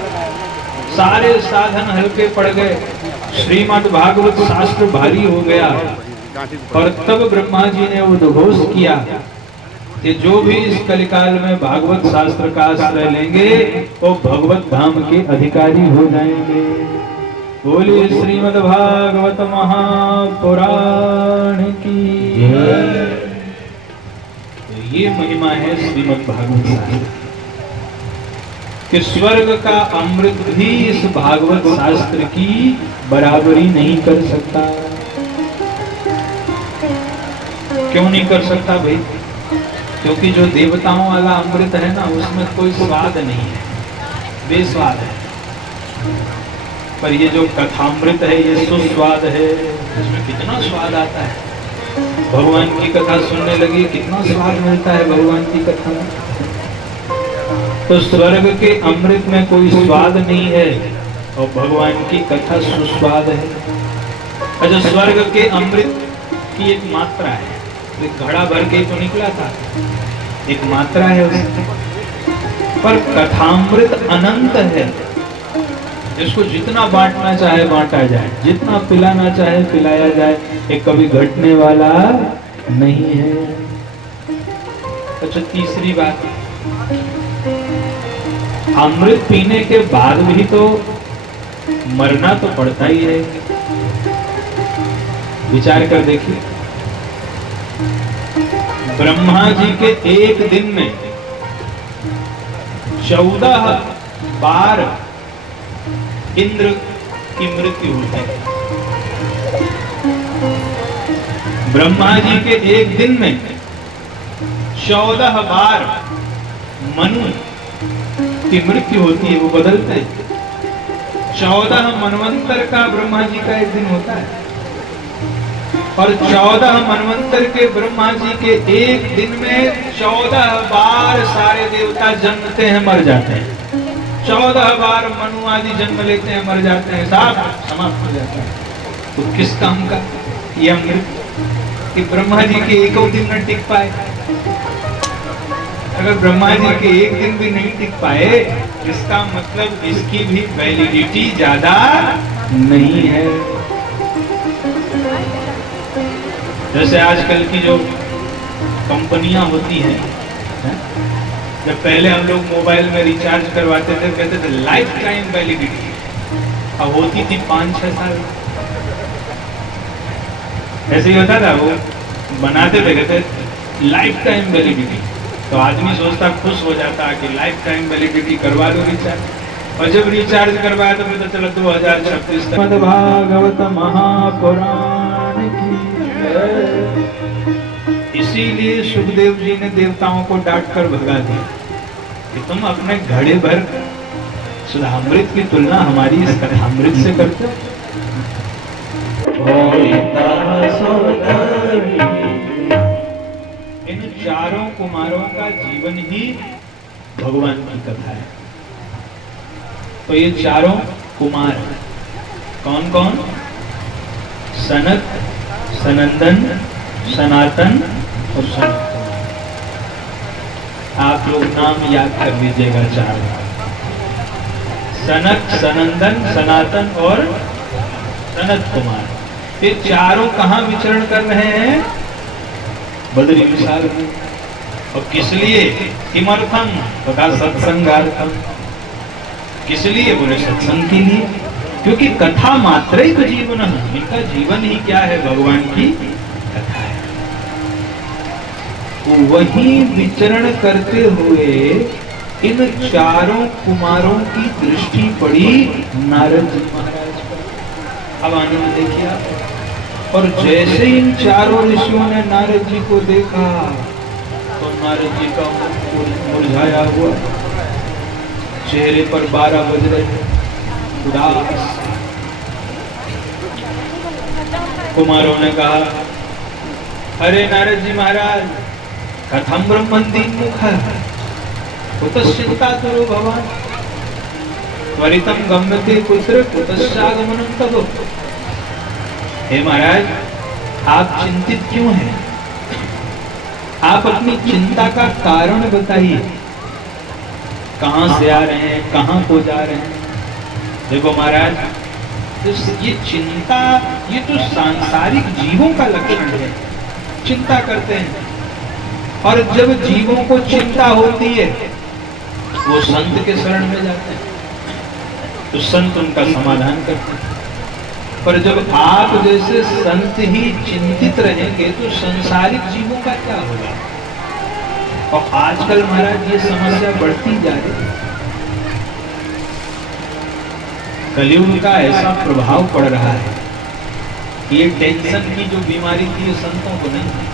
सारे साधन हल्के पड़ गए, श्रीमद् भागवत शास्त्र भारी हो गया। और तब ब्रह्मा जी ने उद्घोष किया कि जो भी इस कलिकाल में भागवत शास्त्र का आश्रय लेंगे वो भगवत धाम के अधिकारी हो जाएंगे। बोलिए श्रीमद् भागवत महापुराण की। तो ये महिमा है श्रीमद् भागवत शास्त्र कि स्वर्ग का अमृत भी इस भागवत शास्त्र की बराबरी नहीं कर सकता। क्यों नहीं कर सकता भाई? क्योंकि जो देवताओं वाला अमृत है ना उसमें कोई स्वाद नहीं है, बेस्वाद है। पर ये जो कथामृत है ये सुस्वाद है, इसमें कितना स्वाद आता है। भगवान की कथा सुनने लगी कितना स्वाद मिलता है भगवान की कथा में। तो स्वर्ग के अमृत में कोई स्वाद नहीं है और भगवान की कथा सुस्वाद है। अच्छा, स्वर्ग के अमृत की एक मात्रा है, एक घड़ा भर के तो निकला था, एक मात्रा है उसकी। पर कथामृत अनंत है, जिसको जितना बांटना चाहे बांटा जाए, जितना पिलाना चाहे पिलाया जाए, ये कभी घटने वाला नहीं है। अच्छा, तीसरी बात, अमृत पीने के बाद भी तो मरना तो पड़ता ही है। विचार कर देखिए, ब्रह्मा जी के एक दिन में 14 बार इंद्र की मृत्यु होती है। ब्रह्मा जी के एक दिन में 14 बार मनु की मृत्यु होती है, वो बदलते हैं। 14 मनवंतर का ब्रह्मा जी का एक दिन होता है। और 14 मनवंतर के ब्रह्मा जी के एक दिन में 14 बार सारे देवता जन्मते हैं, मर जाते हैं। 14 बार मनु आदि जन्म लेते हैं, मर जाते हैं, साफ समाप्त हो जाता है। तो किस काम का ये अमृत कि ब्रह्मा जी के एक दिन न टिक पाए? अगर ब्रह्मा जी के एक दिन भी नहीं टिक पाए, इसका मतलब इसकी भी वैलिडिटी ज्यादा नहीं है। जैसे आजकल की जो कंपनियां होती हैं, जब पहले हम लोग मोबाइल में रिचार्ज करवाते थे, कहते थे लाइफ टाइम वैलिडिटी, अब होती थी 5-6 साल। ऐसे ही होता था, वो बनाते थे, कहते लाइफ टाइम वैलिडिटी। तो आदमी सोचता, खुश हो जाता कि लाइफ टाइम वैलिडिटी करवा लो रिचार्ज, और जब रिचार्ज करवाया तो पता चला 2036 तक। भागवत महापुराण की। इसीलिए सुखदेव जी ने देवताओं को डांट कर भगा दिया कि तुम अपने घड़े भर सुधामृत की तुलना हमारी इस कथामृत से करते हो। इन चारों कुमारों का जीवन ही भगवान की कथा है। तो ये चारों कुमार कौन कौन? सनक, सनंदन, सनातन और सनत। आप लोग नाम याद कर लीजिएगा चार बार। सनक, सनंदन, सनातन और सनत कुमार। ये चारों कहाँ विचरण कर रहे हैं? बद्री विशाल में। और किस लिए? किमर्थम? तथा सत्संगार्थम। किस लिए? बोले सत्संग के लिए। क्योंकि कथा मात्रैव जीवनः, इनका जीवन ही क्या है? भगवान की कथा है। तो वही विचरण करते हुए इन चारों कुमारों की दृष्टि पड़ी नारद जी महाराज पर। अब आनंद देखिए आप। और जैसे इन चारों ऋषियों ने नारद जी को देखा तो नारद जी का मुरझाया हुआ चेहरे पर 12 बज रहे उदास। कुमारों ने कहा, अरे नारद जी महाराज, कथम ब्रह्मंदीन मुख कुतश्चिंता तुरो भवान त्वरितम गम्यते पुत्र कुतश्चागमनं तव। हे महाराज, आप चिंतित क्यों हैं? आप अपनी चिंता का कारण बताइए। कहां से आ रहे हैं, कहां को जा रहे हैं? देखो महाराज, तो ये चिंता, ये तो सांसारिक जीवों का लक्षण है, चिंता करते हैं। और जब जीवों को चिंता होती है वो संत के शरण में जाते हैं, तो संत उनका समाधान करते हैं। पर जब आप जैसे संत ही चिंतित रहेंगे तो संसारिक जीवों का क्या होगा? और आजकल महाराज ये समस्या बढ़ती जा रही है। कलयुग का ऐसा प्रभाव पड़ रहा है कि ये टेंशन की जो बीमारी थी संतों को नहीं थी।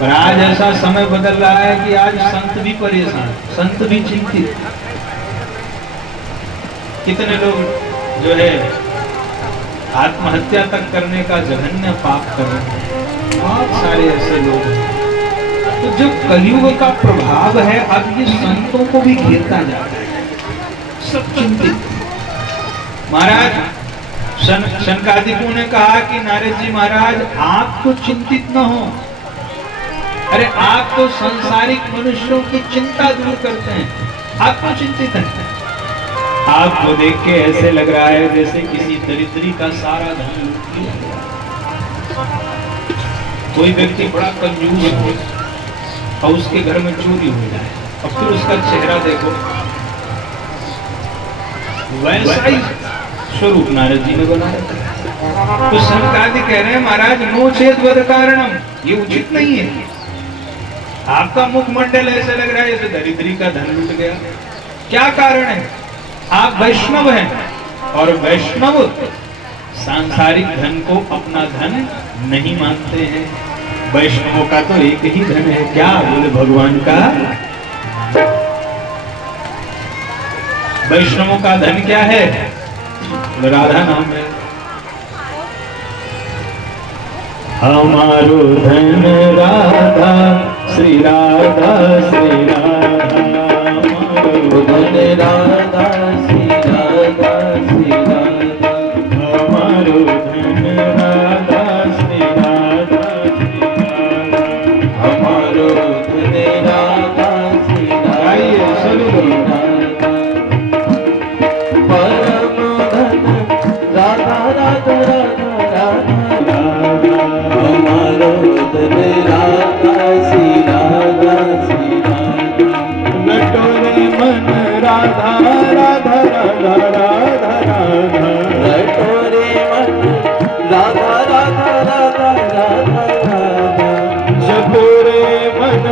पर आज ऐसा समय बदल रहा है कि आज संत भी परेशान, संत भी चिंतित। कितने लोग जो है आत्महत्या तक करने का जघन्य पाप कर रहे हैं, बहुत सारे ऐसे लोग हैं। तो जो कलयुग का प्रभाव है अब ये संतों को भी घेरता जा रहा है, सब चिंतित। महाराज शनकादिकों ने कहा कि नारद जी महाराज, आप तो चिंतित न हो। अरे आप तो सांसारिक मनुष्यों की चिंता दूर करते हैं, आप तो चिंतित हैं। आपको देख के ऐसे लग रहा है जैसे किसी दरिद्री का सारा धन लूट लिया गया। कोई व्यक्ति बड़ा कंजूस हो और उसके घर में चोरी हो जाए और फिर उसका चेहरा देखो, वैसा ही स्वरूप नारद जी ने बनाया। तो शनकादि कह रहे हैं, महाराज नो चेत वद कारणम, ये उचित नहीं है। आपका मुखमंडल ऐसे लग रहा है जैसे दरिद्री का धन लूट गया। क्या कारण है? आप वैष्णव हैं और वैष्णव सांसारिक धन को अपना धन नहीं मानते हैं। वैष्णवों का तो एक ही धन है, क्या? बोले भगवान का। वैष्णवों का धन क्या है? राधा नाम है। हमारो धन राधा श्री राधा श्री राधा, हमारो धन राधा श्री राधा श्री राधा, हमारो धन राधा श्री राधा श्री राधा, हमारो धन राधा श्री राधा श्री राधा, परम धन राधा राधा राधा राधा, हमारो धन राधा श्री राधा श्री राधा, लटोरे मन राधा राधा राधा राधा राधा, लटोरे मन राधा राधा राधा राधा राधा, जपोरे मन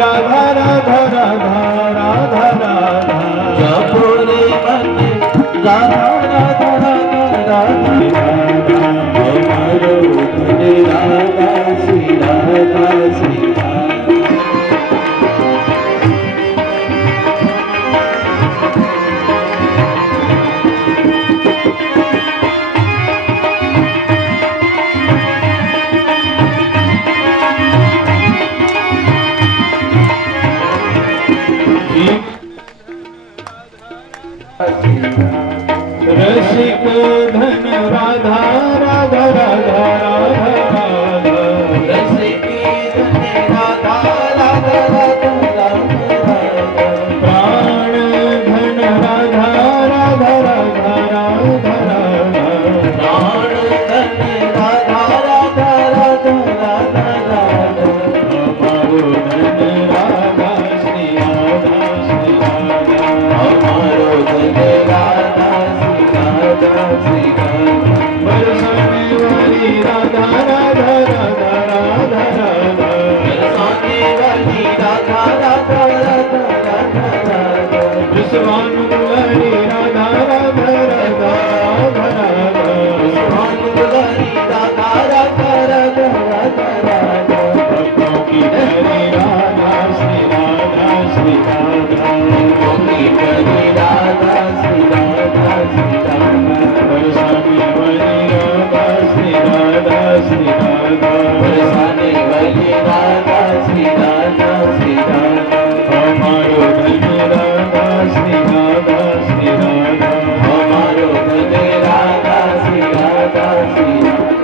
राधा राधा राधा राधा राधा, जपोरे मन राधा राधा राधा राधा राधा, हमारो धन राधा श्री राधा श्री राधा, रसिक धन राधा राधा राधा राधा राधा, रसिके धन राधा राधा राधा राधा राधा, प्राण धन राधा राधा राधा राधा राधा, प्राण धन राधा राधा राधा राधा राधा, हमारो धन राधा श्री राधा श्री राधा, हमारो धन राधा श्री राधा श्री राधा, बरसाने वाली राधा राधा राधा राधा राधा, बरसाने वाली राधा राधा राधा राधा राधा, विश्वानुवारी राधा राधा राधा राधा राधा, भानुवारी राधा राधा राधा राधा राधा, भक्तों की प्यारी राधा श्री राधा श्री राधा, गोपी प्यारी राधा श्री राधा श्री राधा, बरसाने वाली राधा श्री राधा श्री राधा, बरसाने वाली राधा श्री राधा श्री राधा, हमारो धन राधा श्री राधा श्री राधा, हमारो धन राधा श्री राधा श्री राधा,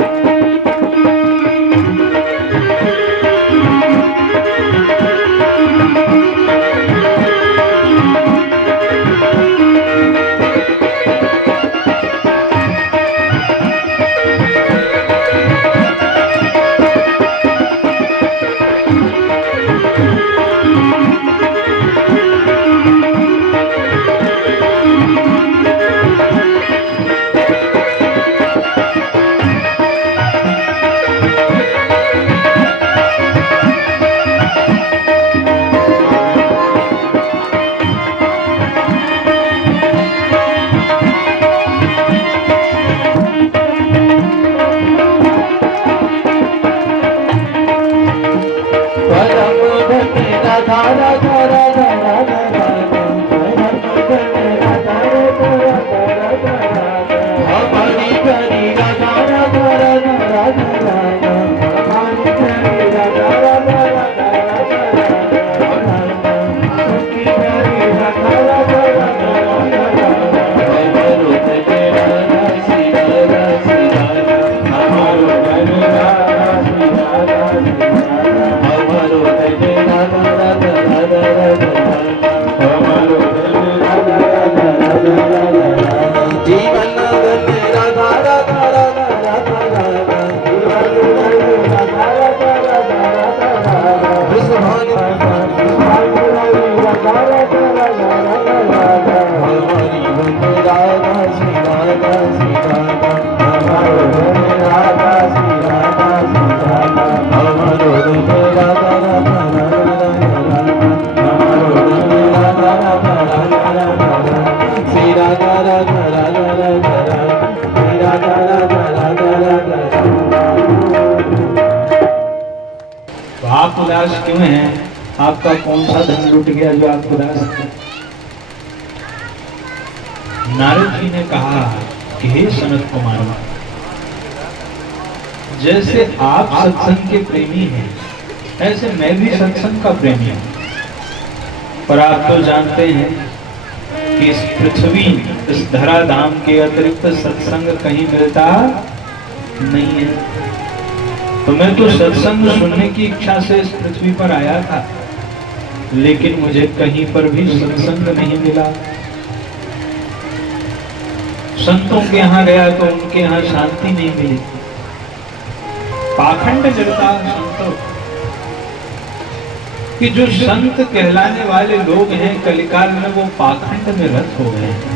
परम धन राधा राधा राधा राधा राधा, परम धन राधा राधा राधा राधा राधा, हमारी प्यारी राधा राधा राधा राधा राधा, हमारी प्यारी राधा राधा राधा राधा राधा, सबकी प्यारी राधा राधा राधा राधा राधा, हमारो धन राधा श्री राधा श्री राधा, हमारो धन राधा श्री राधा श्री राधा, हमारो धन राधा राधा राधा राधा राधा, हमारो धन राधा राधा राधा राधा राधा, जीवन धन राधा राधा राधा राधा राधा, जीवन धन राधा राधा राधा राधा राधा, विश्वान राधा राधा राधा राधा राधा, हमारी धन राधा श्री राधा श्री राधा, हमारो धन राधा श्री राधा श्री राधा, हमारो धन राधा राधा राधा राधा राधा, हमारो धन राधा राधा राधा राधा राधा, श्री राधा राधा राधा राधा राधा, श्री राधा राधा राधा राधा राधा। तो आप उदास क्यों हैं? आपका कौन सा धन लुट गया जो आप उदास हैं? नारद जी ने कहा कि हे सनत कुमार, जैसे आप सत्संग के प्रेमी हैं, ऐसे मैं भी सत्संग का प्रेमी हूं। पर आप तो जानते हैं कि इस पृथ्वी, इस धराधाम के अतिरिक्त सत्संग कहीं मिलता नहीं है। तो मैं तो सत्संग सुनने की इच्छा से इस पृथ्वी पर आया था, लेकिन मुझे कहीं पर भी सत्संग नहीं मिला। संतों के यहाँ गया तो उनके यहाँ शांति नहीं मिली, पाखंड जड़ता संतों कि जो संत कहलाने वाले लोग हैं कलिकाल में वो पाखंड में रत हो गए हैं।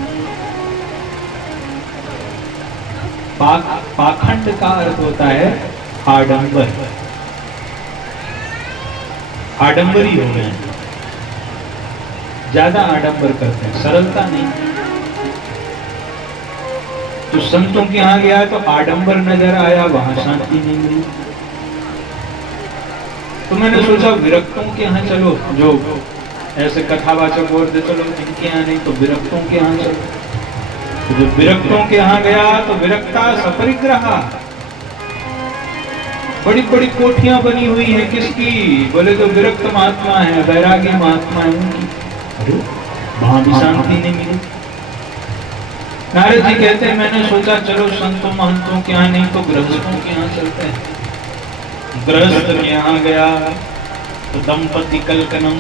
पाखंड का अर्थ होता है आडंबर, आडंबरी हो गए हैं, ज्यादा आडंबर करते हैं, सरलता नहीं। तो संतों के यहाँ गया तो आडंबर नजर आया, वहां शांति नहीं मिली। तो मैंने सोचा विरक्तों के यहाँ चलो, जो ऐसे कथावाचक बोल दे चलो जिनके यहाँ नहीं तो विरक्तों के यहाँ चलो। तो जब विरक्तों के यहाँ गया तो विरक्ता सपरिग्रहा, बड़ी बड़ी कोठियां बनी हुई हैं। किसकी? बोले जो विरक्त महात्मा है, वैरागी महात्मा है उनकी। अरे वहां भी शांति नहीं मिली। नारद जी कहते हैं मैंने सोचा चलो संतों महंतों के यहाँ नहीं तो गृहस्थों के यहाँ चलते हैं। गृहस्थ के यहाँ गया तो दंपति कलकनम,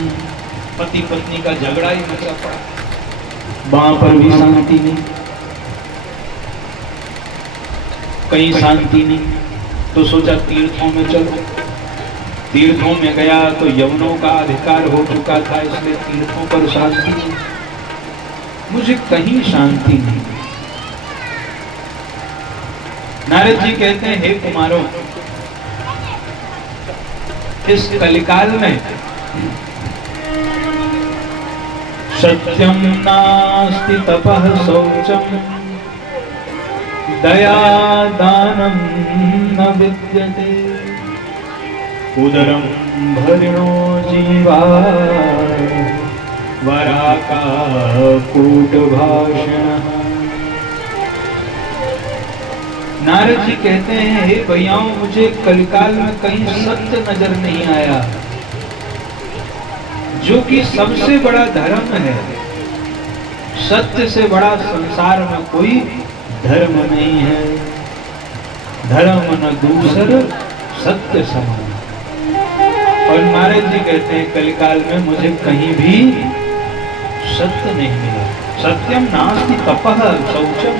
पति पत्नी का झगड़ा ही मचा पड़ा, वहां पर भी शांति नहीं, कहीं शांति नहीं। तो सोचा तीर्थों में चलो। तीर्थों में गया तो यवनों का अधिकार हो चुका था, इसलिए तीर्थों पर शांति नहीं, मुझे कहीं शांति नहीं। नारद जी कहते हैं हे कुमारों, इस कलिकाल में सत्यम नास्ति तपः शौचम दया दानम न विद्यते उदरम भरिणो जीवा वराका कूट भाषण। नारद जी कहते हैं हे भैयाओं, मुझे कलिकाल में कहीं सत्य नजर नहीं आया, जो कि सबसे बड़ा धर्म है। सत्य से बड़ा संसार में कोई धर्म नहीं है। धर्म न दूसर सत्य समान। और नारद जी कहते हैं कलिकाल में मुझे कहीं भी सत्य नहीं मिला। सत्यम नास्ति तपः शौचम,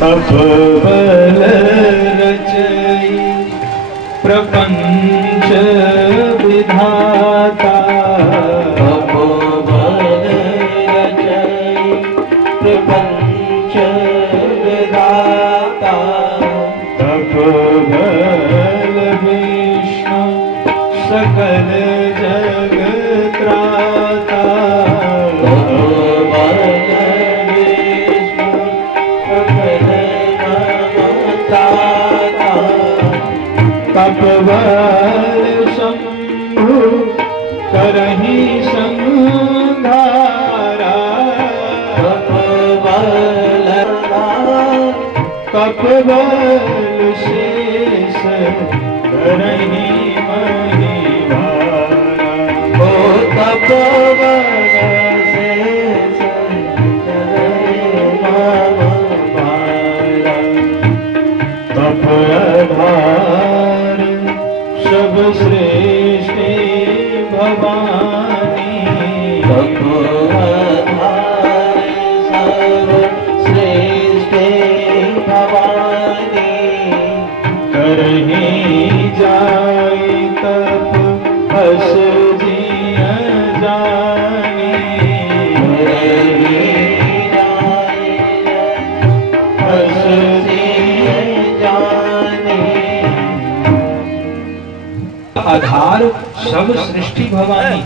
तप बल रचई प्रपंच विधाता, तप बल रचई प्रपंच विधाता, तप बल विष्णु सकल जग त्राता, तप बल शंभु करहि संधारा, तप बल तप बल शेष करहि महिवारा, ओ तप बल शेष करहि महिवारा, तप आधार सब श्रेष्ठी भवानी, तप आधार सब श्रेष्ठी भवानी, करहि जाई तप हस जिय जानी, करहि जाई हस आधार सब सृष्टि भवानी।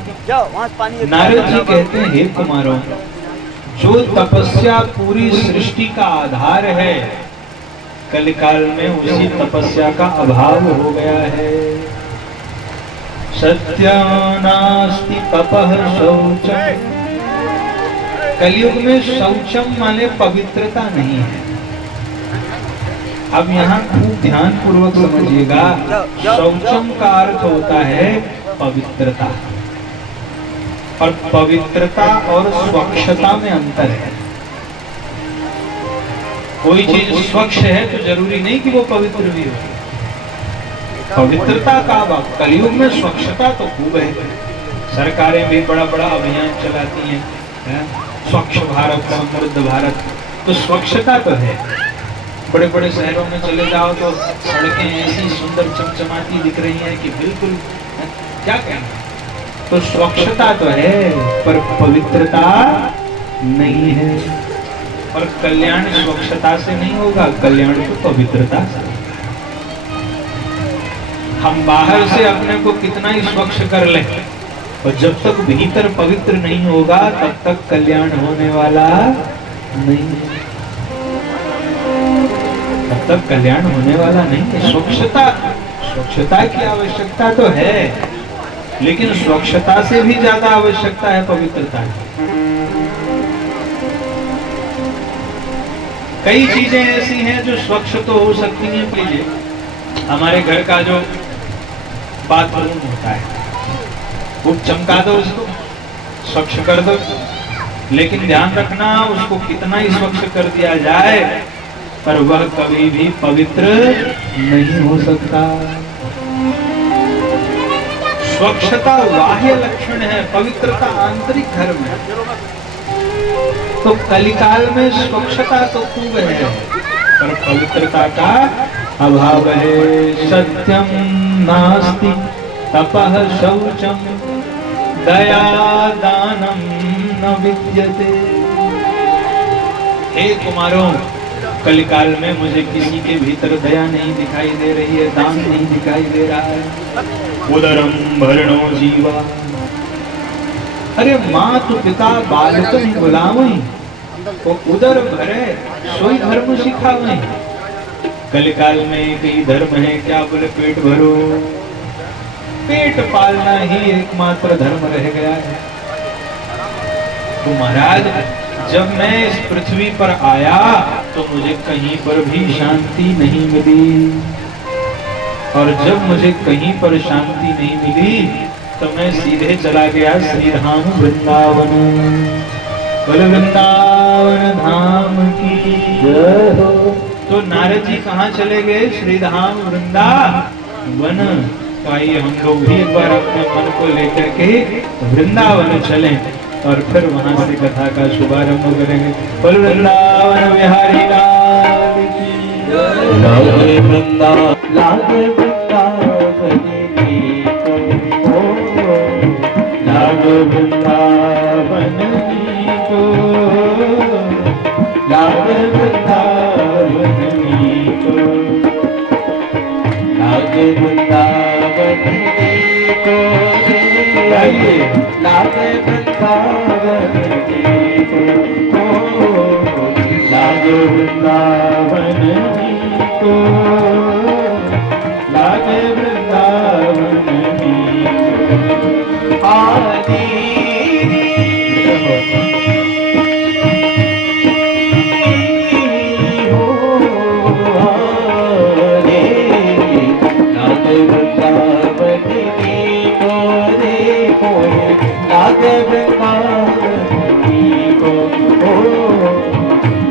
नारद जी कहते हैं हे कुमारों, जो तपस्या पूरी सृष्टि का आधार है, कलिकाल में उसी तपस्या का अभाव हो गया है। सत्य नास्ति तपः शौचम, कलयुग में शौचम माने पवित्रता नहीं है। अब यहाँ खूब ध्यान पूर्वक समझिएगा, शौचम का अर्थ होता है पवित्रता, और पवित्रता और स्वच्छता में अंतर है। कोई चीज स्वच्छ है तो जरूरी नहीं कि वो पवित्र भी हो। पवित्रता का अभाव, कलयुग में स्वच्छता तो खूब है, सरकारें भी बड़ा बड़ा अभियान चलाती हैं, स्वच्छ भारत, समृद्ध भारत, तो स्वच्छता तो है। बड़े बड़े शहरों में चले जाओ तो सड़कें ऐसी सुंदर चमचमाती दिख रही हैं कि बिल्कुल क्या कहना। तो स्वच्छता तो है पर पवित्रता नहीं है, और कल्याण स्वच्छता से नहीं होगा, कल्याण तो पवित्रता से। हम बाहर से अपने को कितना ही स्वच्छ कर लें, और जब तक भीतर पवित्र नहीं होगा तब तक कल्याण होने वाला नहीं है, तब तक कल्याण होने वाला नहीं है। स्वच्छता की आवश्यकता तो है, लेकिन स्वच्छता से भी ज्यादा आवश्यकता है पवित्रता की। कई चीजें ऐसी हैं जो स्वच्छ तो हो सकती हैं। लीजिए हमारे घर का जो बाथरूम होता है, वो चमका दो, उसको स्वच्छ कर दो, लेकिन ध्यान रखना उसको कितना ही स्वच्छ कर दिया जाए पर वह कभी भी पवित्र नहीं हो सकता। स्वच्छता बाह्य लक्षण है, पवित्रता आंतरिक धर्म है। तो कलिकाल में स्वच्छता तो खूब है पर पवित्रता का अभाव है। सत्यम नास्ति तपः शौचम दया दानम न विद्यते। हे कुमारों, कलिकाल में मुझे किसी के भीतर दया नहीं दिखाई दे रही है, दान नहीं दिखाई दे रहा है। उदरम भरणो जीवा, अरे मातु पिता बालकन गुलामई, तो उदर भरे सोई धर्म सिखावे। कलिकाल में कई धर्म है, क्या बोले पेट भरो, पेट पालना ही एकमात्र धर्म रह गया है। तो महाराज जब मैं इस पृथ्वी पर आया तो मुझे कहीं पर भी शांति नहीं मिली, और जब मुझे कहीं पर शांति नहीं मिली तो मैं सीधे चला गया श्री धाम वृंदावन। बोल वृंदावन धाम की जय हो। तो नारद जी कहाँ चले गए? श्री धाम वृंदावन। तो आइए हम लोग भी एक बार अपने मन को लेकर के वृंदावन चलें और फिर वहां से कथा का शुभारंभ करेंगे। बोल वृंदावन बिहारी लाल की जय। लागे वृंदावन, लागे वृंदावन की को, लागे वृंदावन की को, लागे वृंदावन की को, लागे वृंदावन की को, लागे वृंदावन की को, लागे वृंदावन की को, लागे वृंदावन की को। आदि लागे वृंदावन की को,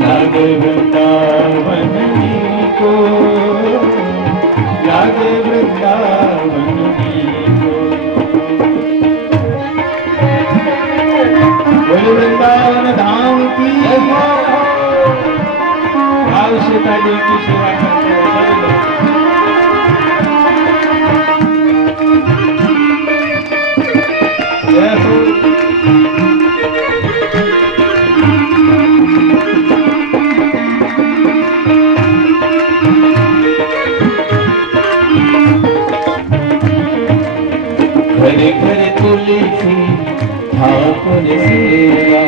लागे वृंदावन की को, लागे वृंदावन की को। बोल वृंदावन धाम की भाव से तालियों की सेवा करते हैं। जय हो। घर घर तुलसी ठाकुर सेवा,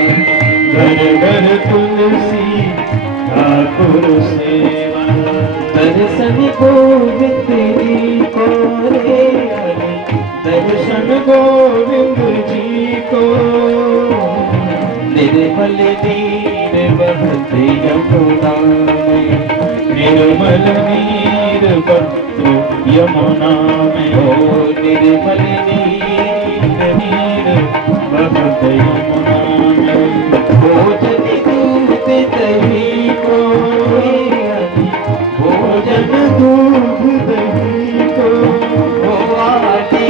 घर घर तुलसी ठाकुर सेवा। दर्शन गोविंद जी को रे, दर्शन गोविंद जी को। निर्मल नीर बहत यमुना में, निर्मल नीर पत्र यमुना में ओ निर्मल नीर बहुत यमुना में भोजन दूध दही को, भोजन दूध दही को, ओ आदि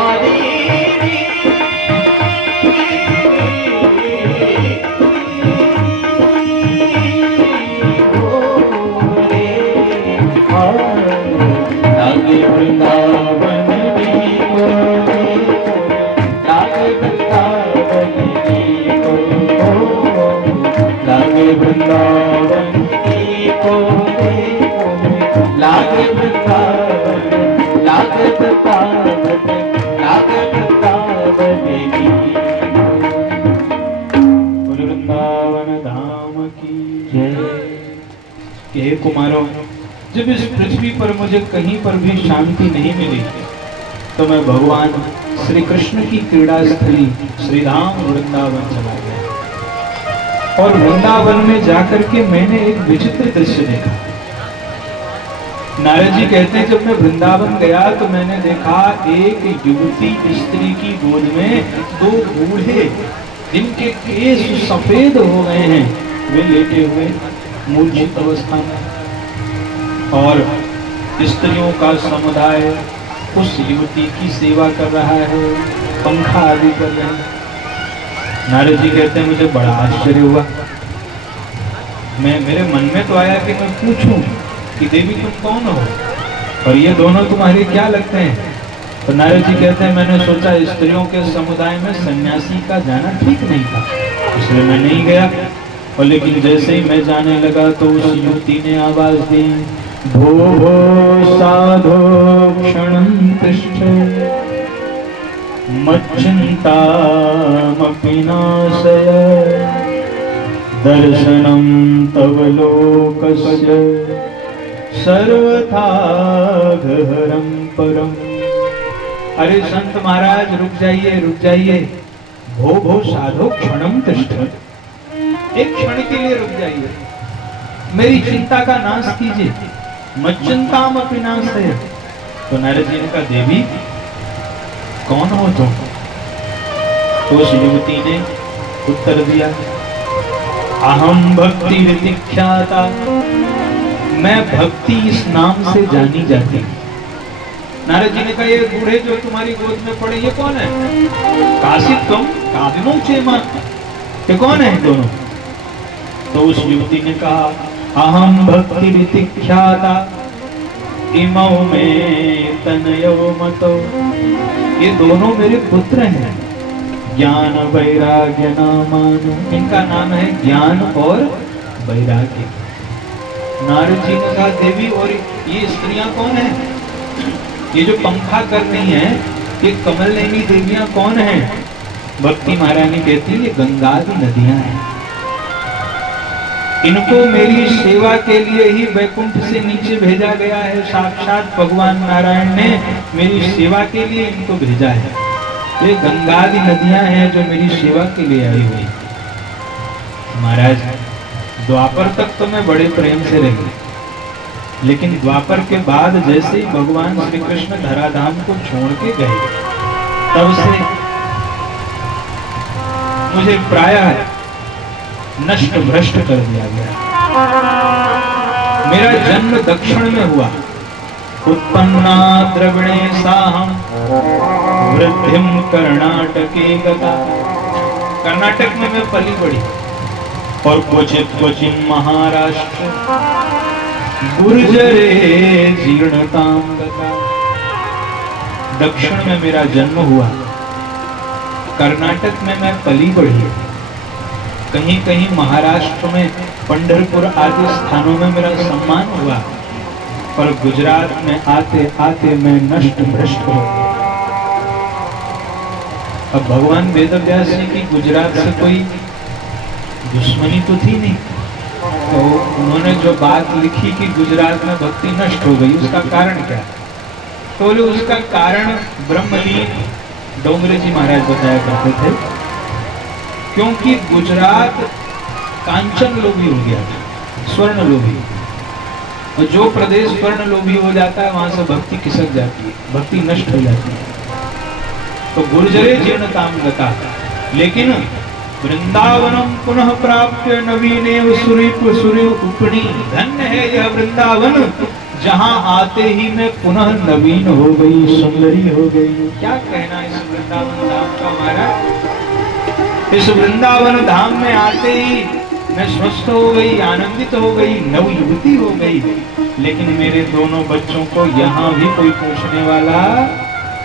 आदि लागे वृंदावन की को, लागे वृंदावन की को, लागे वृंदावन की को, लागे वृंदावन, लागे वृंदावन, लागे वृंदावन की। वृंदावन धाम की जय। हे कुमारों, जब इस पृथ्वी पर मुझे कहीं पर भी शांति नहीं मिली तो मैं भगवान श्री कृष्ण की क्रीड़ा स्थली श्री धाम वृंदावन चला गया। और वृंदावन में जाकर के मैंने एक विचित्र दृश्य देखा। नारद जी कहते हैं, जब मैं वृंदावन गया तो मैंने देखा एक युवती स्त्री की गोद में दो बूढ़े, जिनके केस सफेद हो गए हैं, वे लेटे हुए मूर्छित अवस्था में, और स्त्रियों का समुदाय उस युवती की सेवा कर रहा है, पंखा आदि कर रहे हैं। नारद जी कहते हैं, मुझे बड़ा आश्चर्य हुआ। मेरे मन में तो आया कि मैं पूछूं कि देवी तुम कौन हो और ये दोनों तुम्हारे क्या लगते हैं। तो नारद जी कहते हैं, मैंने सोचा स्त्रियों के समुदाय में सन्यासी का जाना ठीक नहीं था, इसलिए मैं नहीं गया। और लेकिन जैसे ही मैं जाने लगा तो उस युवती ने आवाज दी, भो भो साधो क्षणं तिष्ठ मच्चिन्तामपि नाशय दर्शनं तव लोकस्य सर्वथा गहरं परम। अरे संत महाराज रुक जाइए, रुक जाइए। भो भो साधो क्षणं तिष्ठ, एक क्षण के लिए रुक जाइए, मेरी चिंता का नाश कीजिए। मच्चिंताम अपि नाशय। तो नारद जी ने कहा, देवी कौन हो तुम? तो उस युवती ने उत्तर दिया, अहम भक्ति ख्याता, मैं भक्ति इस नाम से जानी जाती हूँ। नारद जी ने कहा, ये बूढ़े जो तुम्हारी गोद में पड़े ये कौन है? काशित तुम कादिनो चेमा, ये कौन है दोनों? तो उस युवती ने कहा, अहम भक्ति ख्याता इमौ में तनयो मतो, ये दोनों मेरे पुत्र हैं। ज्ञान वैराग्य नामानु, इनका नाम है ज्ञान और वैराग्य। नारद जी ने कहा, देवी और ये स्त्रियां कौन है? ये जो पंखा कर रही हैं ये कमल नैनी देवियां कौन हैं? भक्ति महारानी कहती है, ये गंगादि नदियां हैं। इनको मेरी सेवा के लिए ही वैकुंठ से नीचे भेजा गया है। साक्षात भगवान नारायण ने मेरी सेवा के लिए इनको भेजा है। ये गंगादि नदियां हैं जो मेरी सेवा के लिए आई हुई। महाराज, द्वापर तक तो मैं बड़े प्रेम से रही, लेकिन द्वापर के बाद जैसे ही भगवान श्री कृष्ण धराधाम को छोड़ के गए, तब से मुझे प्रायः नष्ट भ्रष्ट कर दिया गया। मेरा जन्म दक्षिण में हुआ। उत्पन्ना द्रविणे साहम वृद्धिम कर्नाटके गता। कर्नाटक में मैं पली बड़ी और क्वचित महाराष्ट्र गुर्जरे जीर्णताम गता। दक्षिण में मेरा जन्म हुआ, कर्नाटक में मैं पली बढ़ी, कहीं कहीं महाराष्ट्र में पंढरपुर आदि स्थानों में मेरा सम्मान हुआ, पर गुजरात में आते आते मैं नष्ट भ्रष्ट हो गया। अब भगवान वेदव्यास जी की गुजरात से कोई दुश्मनी तो थी नहीं, तो उन्होंने जो बात लिखी कि गुजरात में भक्ति नष्ट हो गई, उसका कारण क्या? तो बोले उसका कारण ब्रह्मलीन डोंगरे जी महाराज बताया करते थे, क्योंकि गुजरात कांचन लोभी हो गया था, स्वर्ण लोभी। और जो प्रदेश स्वर्ण लोभी हो जाता है वहां से भक्ति खिसक जाती है, भक्ति नष्ट हो जाती है। तो गुर्जरे जीर्णताम गता, लेकिन वृंदावनम पुनः प्राप्त नवीनेव सूर्य उपनी, धन्य है यह वृंदावन जहां आते ही मैं पुनः नवीन हो गई, सुंदरी हो गई। क्या कहना इस वृंदावन धाम का महाराज। इस वृंदावन धाम में आते ही मैं स्वस्थ हो गई, आनंदित हो गई, नवयुवती हो गई। लेकिन मेरे दोनों बच्चों को यहाँ भी कोई पूछने वाला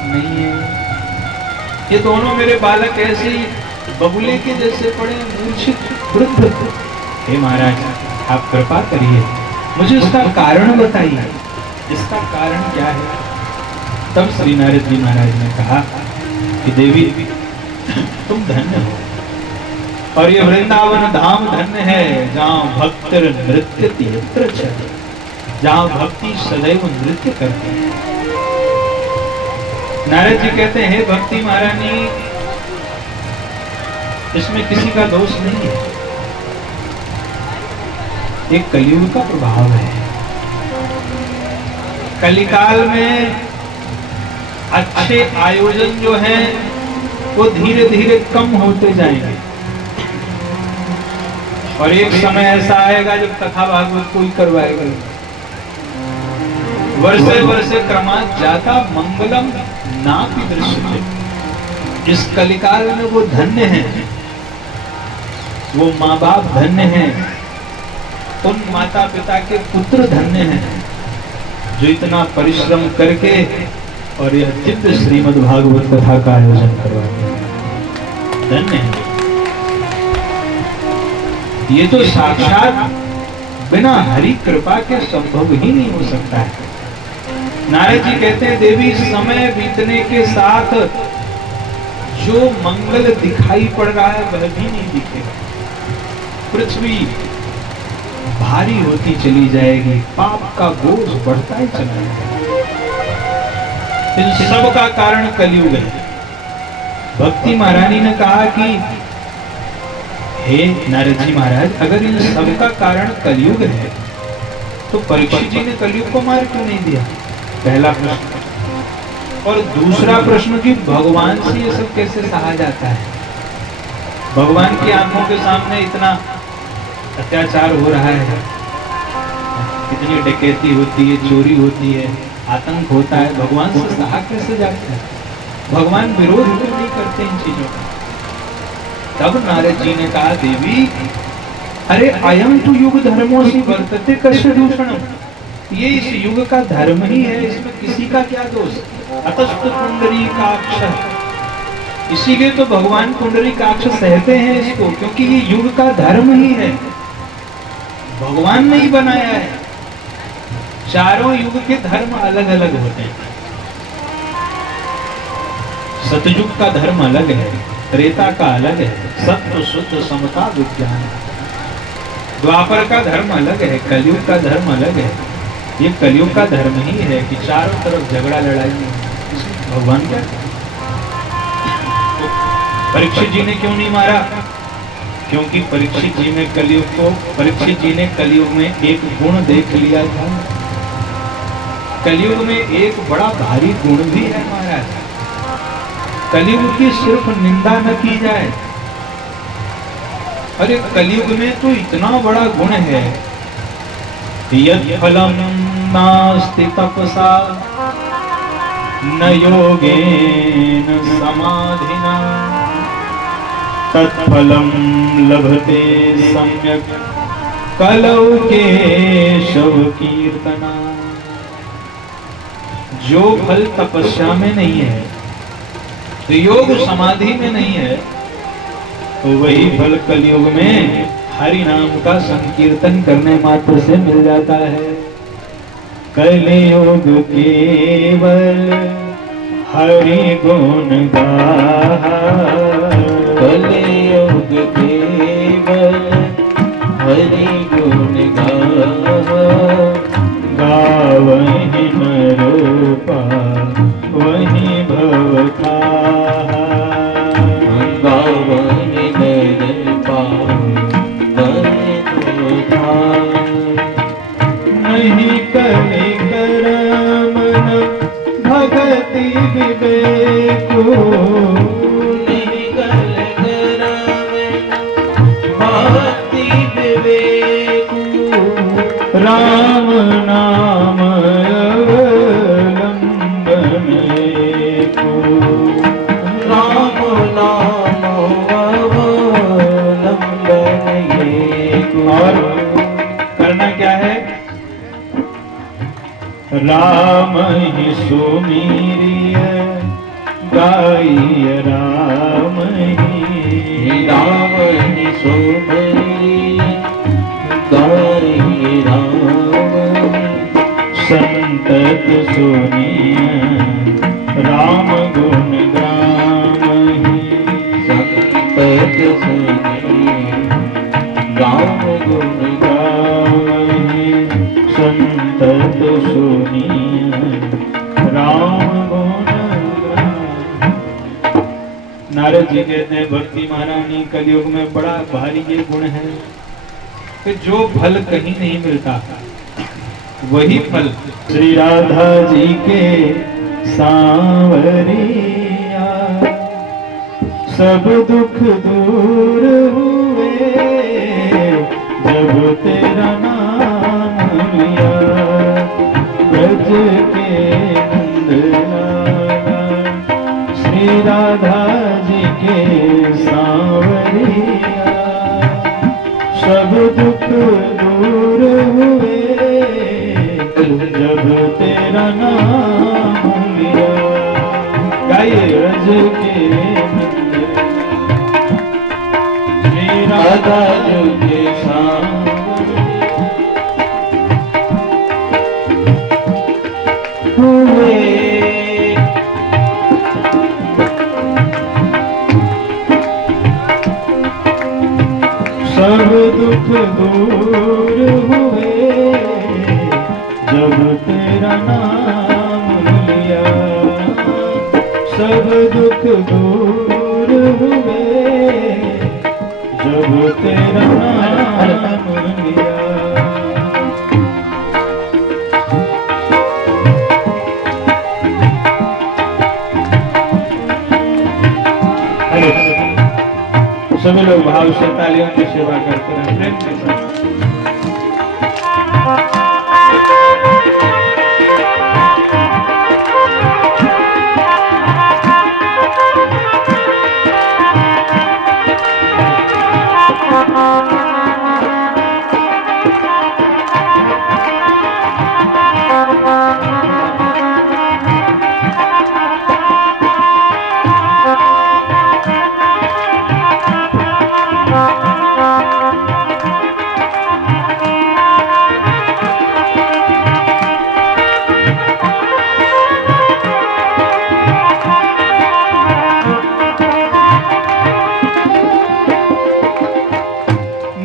नहीं है। ये दोनों मेरे बालक ऐसे ही बगुले के जैसे पड़े, मूर्छित वृद्ध। हे महाराज, आप कृपा करिए, मुझे इसका कारण बताइए, इसका कारण क्या है। तब श्री नारद जी महाराज ने कहा कि देवी तुम धन्य हो, और ये वृंदावन धाम धन्य है जहाँ भक्त नृत्य यत्र चले, जहाँ भक्ति सदैव नृत्य करते हैं। नारद जी कहते हैं, हे भक्ति महारानी, इसमें किसी का दोष नहीं है, एक कलयुग का प्रभाव है। कलिकाल में अच्छे आयोजन जो हैं वो धीरे धीरे कम होते जाएंगे, और एक समय ऐसा आएगा जब कथा भागवत कोई करवाएगा। वर्षे वर्षे क्रमात् जाता मंगलम नापि दृश्यते। इस कलिकाल में वो धन्य हैं, वो माँ बाप धन्य हैं, उन माता पिता के पुत्र धन्य हैं जो इतना परिश्रम करके और यह दिव्य श्रीमद् भागवत कथा का आयोजन करवाते हैं, धन्य हैं। ये तो साक्षात बिना हरि कृपा के संभव ही नहीं हो सकता है। नारद जी कहते हैं, देवी समय बीतने के साथ जो मंगल दिखाई पड़ रहा है वह भी नहीं दिखेगा। पृथ्वी भारी होती चली जाएगी, पाप का बोझ बढ़ता ही चला जाएगा। इन सब का कारण कलयुग है। भक्ति महारानी ने कहा कि हे नारद जी महाराज, अगर इन सब का कारण कलयुग है तो परीक्षित जी ने कलयुग को मार क्यों नहीं दिया? पहला प्रश्न। और दूसरा प्रश्न कि भगवान से ये सब कैसे सहा जाता है? भगवान की आंखों के सामने इतना अत्याचार हो रहा है, कितनी डकैती होती है, चोरी होती है, आतंक होता है, भगवान से सहा कैसे जाता है? भगवान विरोध क्यों नहीं करते इन चीजों का? तब नारद जी ने कहा, देवी अरे अयम तो युग धर्मों से वर्तते कस्य दूषणम, ये इस युग का धर्म ही है, इसमें किसी का क्या दोष? अतस्त पुंडरीकाक्ष, इसीलिए तो भगवान पुंडरीकाक्ष सहते हैं इसको, क्योंकि ये युग का धर्म ही है, भगवान ने ही बनाया है। चारों युग के धर्म अलग अलग होते हैं। सतयुग का धर्म अलग है, त्रेता का अलग है, सत्य शुद्ध समता विज्ञान। द्वापर का धर्म अलग है, कलयुग का धर्म अलग है। ये कलयुग का धर्म ही है कि चारों तरफ झगड़ा लड़ाई है। भगवान क्या, परीक्षित जी ने क्यों नहीं मारा? क्योंकि परीक्षित जी ने कलयुग में एक गुण देख लिया था। कलयुग में एक बड़ा भारी गुण भी है महाराज। कलयुग की सिर्फ निंदा न की जाए, अरे कलयुग में तो इतना बड़ा गुण है, यत् फलम नास्ति तपसा न योगेन समाधिना तत्फलम लभते सम्यक कलौ केशव कीर्तना। जो फल तपस्या में नहीं है, योग समाधि में नहीं है, तो वही फल कलयुग में हरि नाम का संकीर्तन करने मात्र से मिल जाता है। कलयुग केवल हरि गुण गाहा, कलयुग केवल हरि गुण गाहा, गावहि नर पार वही भव थाहा, गावहि नर पार वही भक्ति विवेक निकल करावे भक्ति विवेक राम नाम अवलंबन को राम नाम अवलंबन एक और करना क्या है राम ही सुमीरिय गाइय राम ही राम ही सुमरी गाई राम संतत सुनिय राम गुण ग्राम ही संतत सुनी राम गुण गाम ही संतत सुनिय राम गुण ग्राम। नारद जी कहते हैं भक्ति महारानी कलयुग में बड़ा भारी ये गुण है कि जो फल कहीं नहीं मिलता वही फल श्री राधा जी के सांवरिया सब दुख दूर हुए जब तेरा नाम लिया ब्रज के नंदलाला श्री राधा जी के सांवरिया सब दुख दूर हुए जब तेरा नाम लिया गाइए रज के नंद श्री राधा जी के हुए सब दुख दूर हुए जब तेरा नाम लिया सब दुख दूर हुए जब तेरा नाम लिया सभी लोग भाव से तालियों की सेवा करते हैं प्रेम के साथ।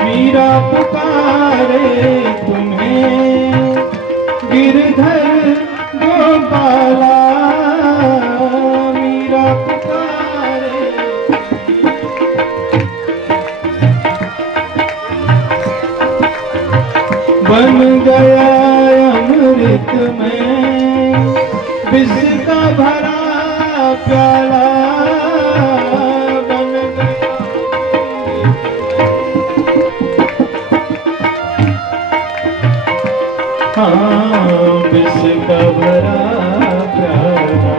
मीरा पुकारे तुम्हें गिरधर गोपाला मीरा पुकारे बन गया अमृत में विष का भरा प्याला बन गया हाँ विष का भरा प्याला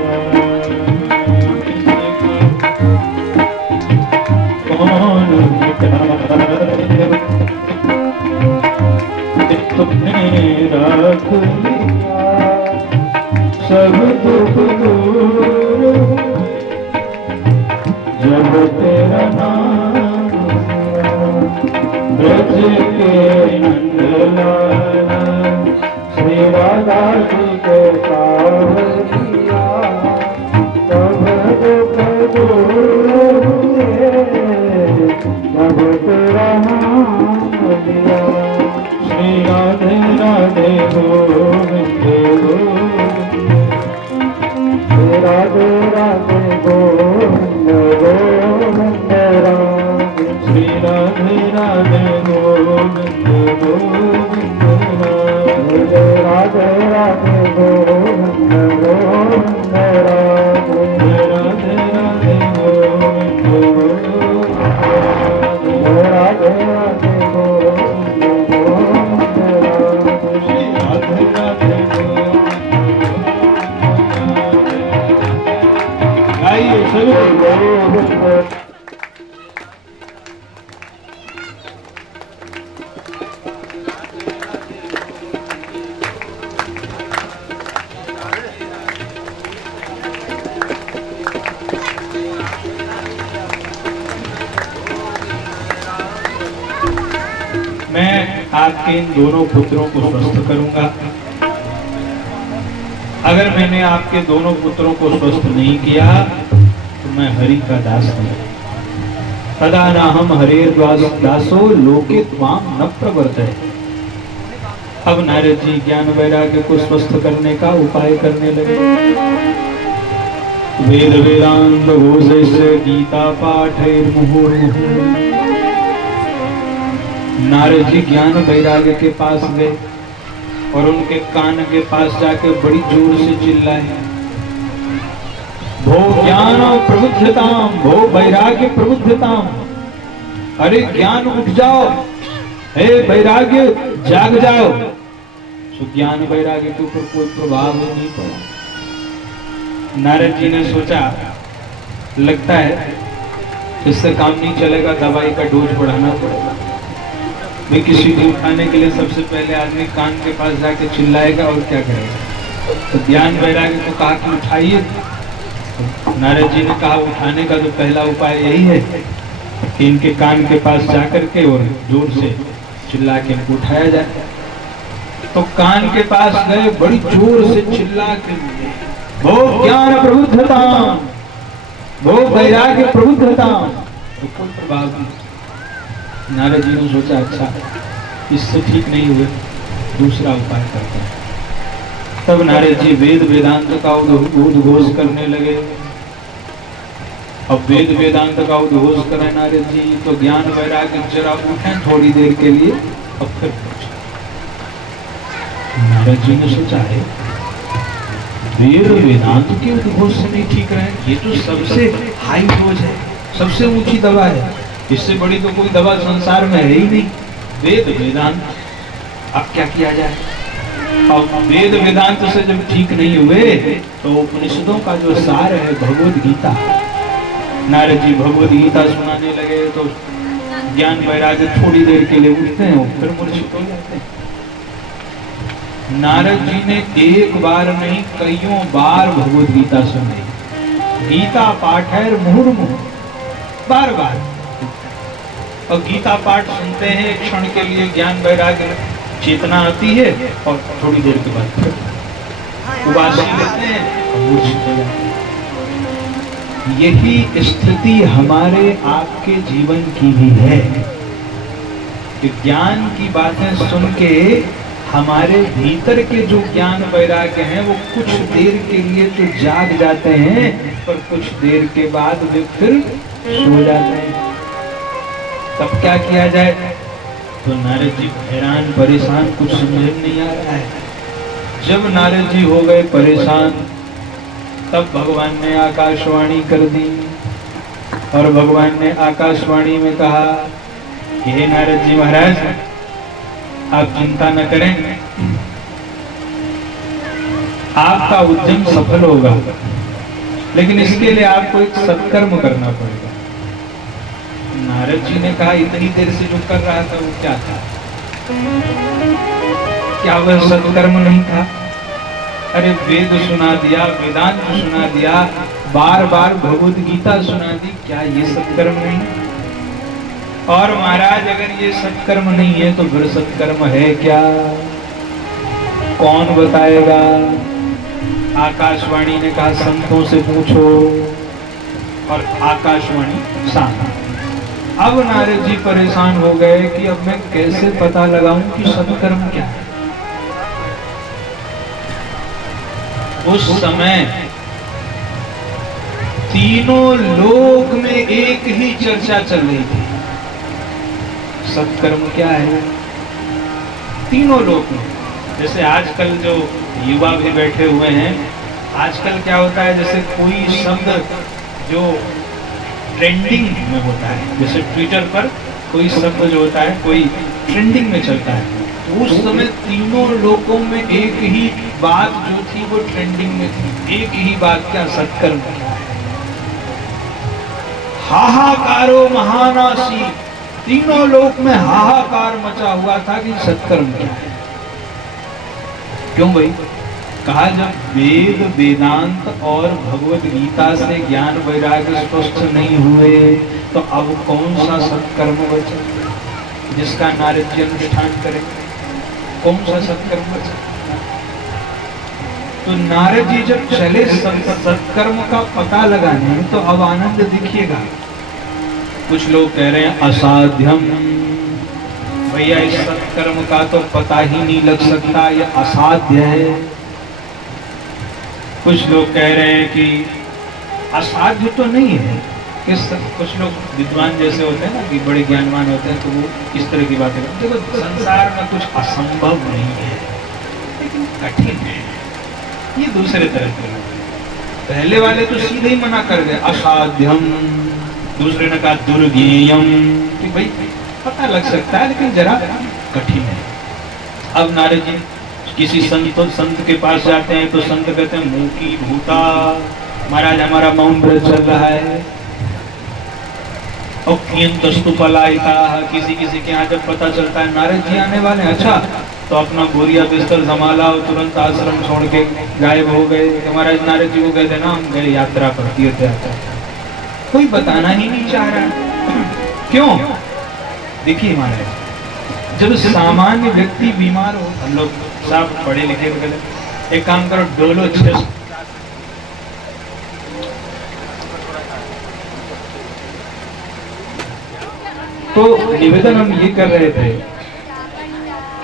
कौन मिटाए तुमने रख लिया सब दुख दूर जब तेरा नाम ब्रज के नंदलाला श्री राधा जी के सांवरिया सब दुख दूर हुए जब तेरा नाम लिया श्री राधे राधे गोविंद राधे राधे गोविंद गोविंद राम श्री राधे राधे गोविंद गोविंद राम राधे राधे गोविंद गोविंद राम आपके इन दोनों पुत्रों को स्वस्थ करूंगा। अगर मैंने आपके दोनों पुत्रों को स्वस्थ नहीं किया तो मैं हरि का दास नहीं। तदा नाहम हरेर दासो लोके त्वाम न प्रवर्तय। अब नारद जी ज्ञान वैराग्य को स्वस्थ करने का उपाय करने लगे। वेद वेदांत घोषैश्च गीता पाठैर मुहुर्मुहुः। नारद जी ज्ञान वैराग्य के पास गए और उनके कान के पास जाके बड़ी जोर से चिल्लाए, भो ज्ञान प्रबुद्धताम, भो वैराग्य प्रबुद्धताम। अरे ज्ञान उठ जाओ, हे वैराग्य जाग जाओ। तो ज्ञान वैराग्य के ऊपर कोई प्रभाव नहीं पड़ा। नारद जी ने सोचा, लगता है इससे काम नहीं चलेगा, दवाई का डोज बढ़ाना पड़ेगा। वे किसी को उठाने के लिए सबसे पहले आदमी कान के पास जाके चिल्लाएगा और क्या करेगा। तो ज्ञान वैराग्य को कहा कि उठाइए। नारद जी ने कहा उठाने का जो पहला उपाय यही है कि इनके कान के पास जाकर के और जोर से चिल्ला के इनको उठाया जाए। तो कान के पास गए, बड़ी जोर से चिल्ला के, भो ज्ञान प्रबुद्धताम, भो वैराग्य प्रबुद्धताम। तो कोई प्रभाव नहीं। नारद जी ने सोचा, अच्छा इससे ठीक नहीं हुए, दूसरा उपाय करते हैं। तब नारद जी वेद वेदांत का उद्घोष करने लगे। अब वेद वेदांत का उद्घोष करें नारद जी तो ज्ञान वैराग्य जरा उठे थोड़ी देर के लिए, अब फिर नारद जी ने सोचा है वेद वेदांत के उद्घोष से नहीं ठीक रहे, ये तो सबसे हाई डोज है, सबसे ऊंची दवा है, इससे बड़ी तो कोई दवा संसार में है ही नहीं। वेद वेदांत, अब क्या किया जाए। अब वेद वेदांत से जब ठीक नहीं हुए तो उपनिषदों का जो सार है भगवद गीता, नारद जी भगवद गीता सुनाने लगे। तो ज्ञान वैराग्य थोड़ी देर के लिए उठते हैं फिर मूर्छित हो जाते हैं। नारद जी ने एक बार नहीं कईयों बार भगवद गीता सुनाई। गीता पाठ है मुहुर्मुहुः, बार बार। और गीता पाठ सुनते हैं, एक क्षण के लिए ज्ञान वैराग्य चेतना आती है और थोड़ी देर के बाद उबासी लेते हैं और मूर्छित हो जाते हैं। यही स्थिति हमारे आपके जीवन की भी है कि ज्ञान की बातें सुन के हमारे भीतर के जो ज्ञान वैराग्य हैं वो कुछ देर के लिए तो जाग जाते हैं, पर कुछ देर के बाद वे फिर सो जाते हैं। तब क्या किया जाए। तो नारद जी हैरान परेशान, कुछ समझ नहीं आ रहा है। जब नारद जी हो गए परेशान, तब भगवान ने आकाशवाणी कर दी और भगवान ने आकाशवाणी में कहा कि हे नारद जी महाराज, आप चिंता न करें, आपका उद्यम सफल होगा, लेकिन इसके लिए आपको एक सत्कर्म करना पड़ेगा। नारद जी ने कहा, इतनी देर से जो कर रहा था वो क्या था? क्या वह सत्कर्म नहीं था? अरे वेद सुना दिया, वेदांत सुना दिया, बार बार भगवद गीता सुना दी, क्या ये सत्कर्म नहीं? और महाराज अगर ये सत्कर्म नहीं है तो फिर सत्कर्म है क्या? कौन बताएगा? आकाशवाणी ने कहा संतों से पूछो, और आकाशवाणी शांत। अब नारद जी परेशान हो गए कि अब मैं कैसे पता लगाऊं कि सत्कर्म क्या है। उस समय तीनों लोक में एक ही चर्चा चल रही थी, सत्कर्म क्या है। तीनों लोक में, जैसे आजकल जो युवा भी बैठे हुए हैं, आजकल क्या होता है, जैसे कोई शब्द जो ट्रेंडिंग में होता है, जैसे ट्विटर पर कोई शब्द जो होता है कोई ट्रेंडिंग में चलता है, तो उस समय तीनों लोगों में एक ही बात जो थी वो ट्रेंडिंग में थी। एक ही बात, क्या? सत्कर्म क्या है। हाहाकारो महानासी, तीनों लोक में हाहाकार मचा हुआ था कि सत्कर्म क्या है। क्यों भाई? कहा जब वेद वेदांत और भगवद गीता से ज्ञान वैराग्य स्पष्ट नहीं हुए तो अब कौन सा सत्कर्म बचा? जिसका नारद जी अनुष्ठान करे, कौन सा सत्कर्म कर सकता? तो नारद जी जब चले सत्कर्म का पता लगाने, तो अब आनंद दिखिएगा। कुछ लोग कह रहे हैं असाध्यम, भैया इस सत्कर्म का तो पता ही नहीं लग सकता, ये असाध्य है। कुछ लोग कह रहे हैं कि असाध्य तो नहीं है। कुछ लोग विद्वान जैसे होते हैं ना, कि बड़े ज्ञानवान होते हैं, तो वो इस तरह की बातें करते हैं। देखो, संसार में कुछ असंभव नहीं है, लेकिन कठिन है। ये दूसरे तरह के लोग। पहले वाले तो सीधे ही मना कर गए, असाध्यम। दूसरे ने कहा दुर्गेयम, कि भाई पता लग सकता है लेकिन जरा कठिन है। अब नारद जी किसी संत के पास जाते हैं, तो संत कहते हैं मुंह की भूता, महाराज हमारा मौन व्रत चल रहा है। और किसी किसी के यहाँ जब पता चलता है नारद जी आने वाले, अच्छा, तो अपना बोरिया बिस्तर संभाला और तुरंत आश्रम छोड़ के गायब हो गए। महाराज नारद जी को कहते ना हम गए यात्रा पर, तीर्थ यात्रा। कोई बताना ही नहीं चाह रहा। क्यों? देखिए महाराज, जब सामान्य व्यक्ति बीमार हो, हम लोग सब पढ़े लिखे वगैरह, एक काम करो, डोलो 6 तो निवेदन हम ये कर रहे थे,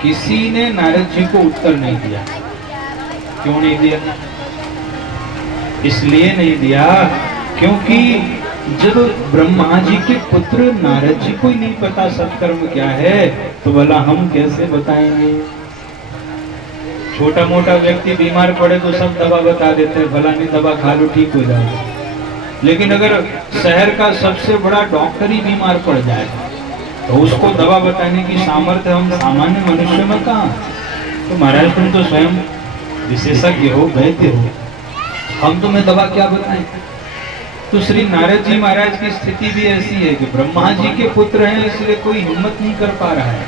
किसी ने नारद जी को उत्तर नहीं दिया। क्यों नहीं दिया? इसलिए नहीं दिया क्योंकि जब ब्रह्मा जी के पुत्र नारद जी को ही नहीं पता सत्कर्म क्या है, तो भला हम कैसे बताएंगे? छोटा मोटा व्यक्ति बीमार पड़े तो सब दवा बता देते हैं, भला नहीं दवा खा लो ठीक हो जाए। लेकिन अगर शहर का सबसे बड़ा डॉक्टर ही बीमार पड़ जाए, तो उसको दवा बताने की सामर्थ्य हम सामान्य मनुष्य में कहाँ? तो महाराज तुम तो स्वयं विशेषज्ञ हो, वैद्य हो, हम तुम्हें दवा क्या बताएं? तो श्री नारद जी महाराज की स्थिति भी ऐसी है कि ब्रह्मा जी के पुत्र हैं, इसलिए कोई हिम्मत नहीं कर पा रहा है।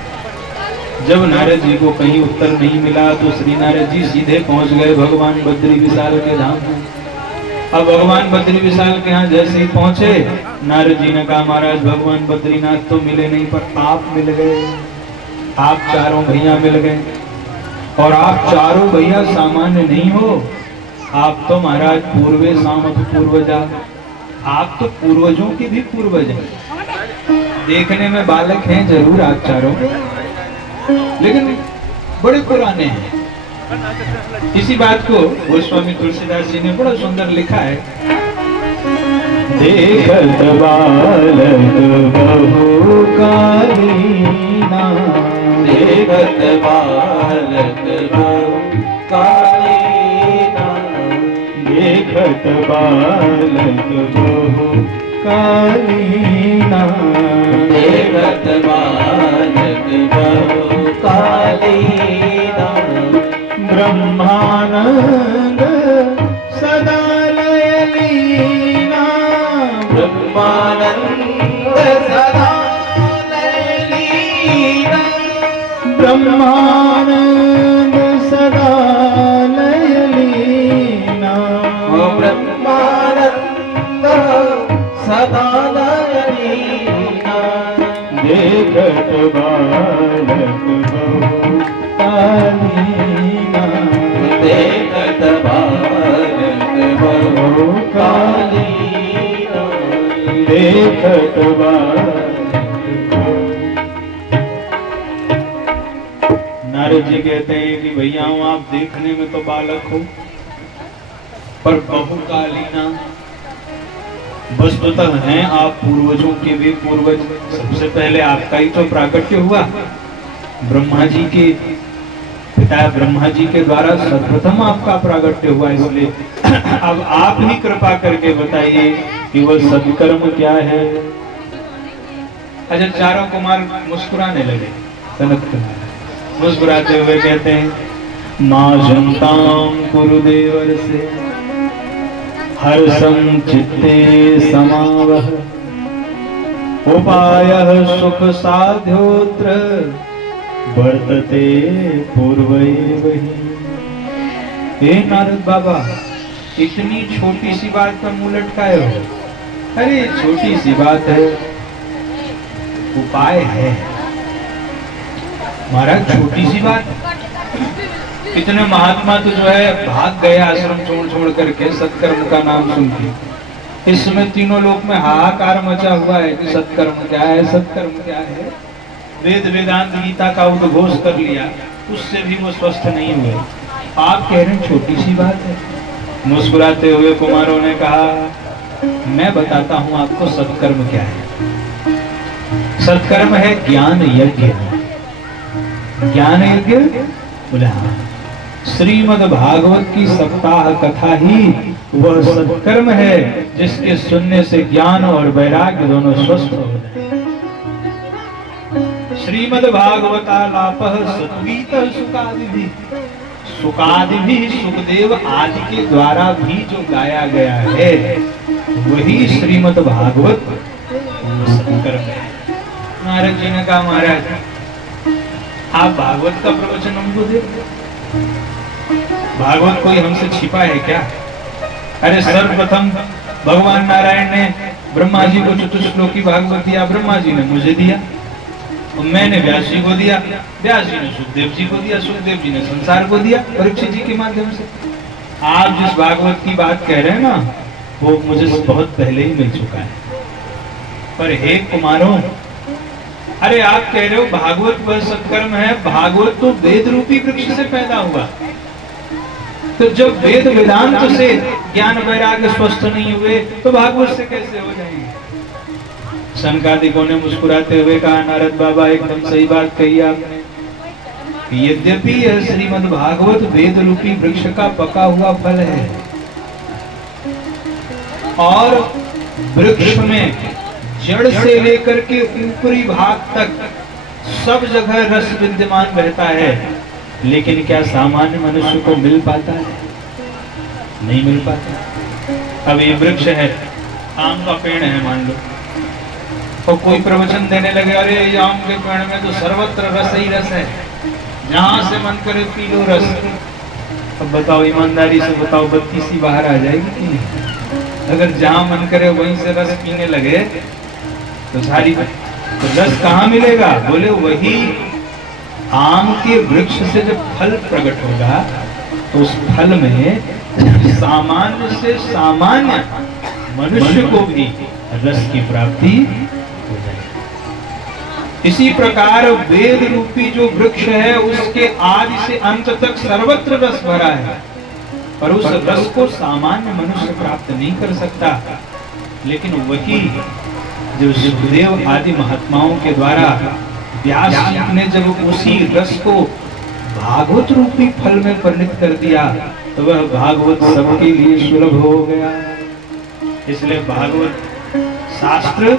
जब नारद जी को कहीं उत्तर नहीं मिला, तो श्री नारद जी सीधे पहुंच गए भगवान बद्री विशाल के धाम में। अब भगवान बद्री विशाल के यहाँ जैसे ही पहुंचे, नारद जी ने कहा महाराज भगवान बद्रीनाथ तो मिले नहीं, पर आप मिल गए। आप चारों भैया मिल गए, और आप चारों भैया सामान्य नहीं हो, आप तो महाराज पूर्वे सामक पूर्वजा, आप तो पूर्वजों के भी पूर्वज हैं। देखने में बालक हैं जरूर आप चारों, लेकिन बड़े पुराने हैं। इसी बात को गोस्वामी तुलसीदास जी ने बड़ा सुंदर लिखा है। देखत बालक बहु कालीना, देखत बालक बहु कालीना, देखत बालक बहु कालीना, देखत बालक बहु कालीना, ब्रह्मानंद सदा लय लीना, ब्रह्मानंद सदा लय लीना, ब्रह्मानंद सदा लय लीना, ब्रह्मानंद सदा लय लीना, देखत बालक बहु कालीना, देखत बालक बहु कालीना, देखत बालक। नारद जी कहते हैं कि भैया आप देखने में तो बालक हो, पर बहुकालीना, वस्तुतः हैं आप पूर्वजों के भी पूर्वज। सबसे पहले आपका ही तो प्राकट्य हुआ, ब्रह्मा जी के पिता ब्रह्मा जी के द्वारा सर्वप्रथम आपका प्राकट्य हुआ। इसलिए अब आप ही कृपा करके बताइए कि वह सत्कर्म क्या है। अच्छा, चारों कुमार मुस्कुराने लगे। सनत कुमार मुस्कुराते हुए कहते हैं मां शंताम कुरुदेवर से हर्षं चित्ते समावह, उपायः सुख साध्योत्र वर्तते पूर्वैव ही। हे नारद बाबा, इतनी छोटी सी बात पर मुंह लटकाए हो? अरे छोटी सी बात है, उपाय है। महाराज छोटी सी बात, कितने महात्मा तो जो है भाग गए आश्रम छोड़ छोड़ करके सत्कर्म का नाम सुन के। इस समय तीनों लोक में हाहाकार मचा हुआ है कि सत्कर्म क्या है, सत्कर्म क्या है। वेद वेदांत गीता का उद्घोष कर लिया, उससे भी वो स्वस्थ नहीं हुए। आप कह रहे हैं छोटी सी बात है। मुस्कुराते हुए कुमारों ने कहा, मैं बताता हूं आपको सत्कर्म क्या है। सत्कर्म है ज्ञान यज्ञ। ज्ञान यज्ञ बोले हाँ, श्रीमद् भागवत की सप्ताह कथा ही वह सत्कर्म है जिसके सुनने से ज्ञान और वैराग्य दोनों स्वस्थ हो जाए। श्रीमद् भागवतालापः सद्गीतः सुकादिभिः, सुकादिभिः सुखदेव आदि के द्वारा भी जो गाया गया है वही श्रीमद् भागवत सत्कर्म है। नारद जी ने कहा, महाराज आप भागवत का प्रवचन हमको दे। भागवत कोई हमसे छिपा है क्या? अरे सर्वप्रथम भगवान नारायण ने ब्रह्मा जी को चतुश्लोकी भागवत दिया, ब्रह्मा जी ने मुझे दिया, मैंने व्यास जी को दिया, व्यास जी ने सुखदेव जी को दिया, सुखदेव जी ने संसार को दिया परीक्षित जी के माध्यम से। आप जिस भागवत की बात कह रहे हैं ना, वो मुझे बहुत पहले ही मिल चुका है। पर हे कुमारों, अरे आप कह रहे हो भागवत वह सत्कर्म है, भागवत तो वेद रूपी वृक्ष से पैदा हुआ। तो जब वेद वेदांत से ज्ञान वैराग्य स्वस्थ नहीं हुए तो भागवत से कैसे हो जाएंगे? सनकादिकों ने मुस्कुराते हुए कहा, नारद बाबा एकदम सही बात कही आपने। यद्यपि यह श्रीमद् भागवत वेद रूपी वृक्ष का पका हुआ फल है और वृक्ष में जड़ से लेकर के ऊपरी भाग तक सब जगह रस विद्यमान रहता है, लेकिन क्या सामान्य मनुष्य को मिल पाता है? नहीं मिल पाता। अब ये वृक्ष है, आम का पेड़ है मान लो, और कोई प्रवचन देने लगे, अरे आम के पेड़ में तो सर्वत्र रस ही रस है, जहां से मन करे पी लो रस। अब बताओ, ईमानदारी से बताओ, बत्ती सी बाहर आ जाएगी कि नहीं? अगर जहां मन करे वहीं से रस पीने लगे तो सारी तो रस कहाँ मिलेगा? बोले वही आम के वृक्ष से जब फल प्रकट होगा तो उस फल में सामान्य से सामान्य मनुष्य को भी रस की प्राप्ति हो जाएगी। इसी प्रकार वेद रूपी जो वृक्ष है उसके आदि से अंत तक सर्वत्र रस भरा है, पर उस रस को सामान्य मनुष्य प्राप्त नहीं कर सकता। लेकिन वही जो सुखदेव आदि महात्माओं के द्वारा व्यास जी ने जब उसी रस को भागवत रूपी फल में परिणत कर दिया तो वह भागवत सबके लिए सुलभ हो गया। इसलिए भागवत शास्त्र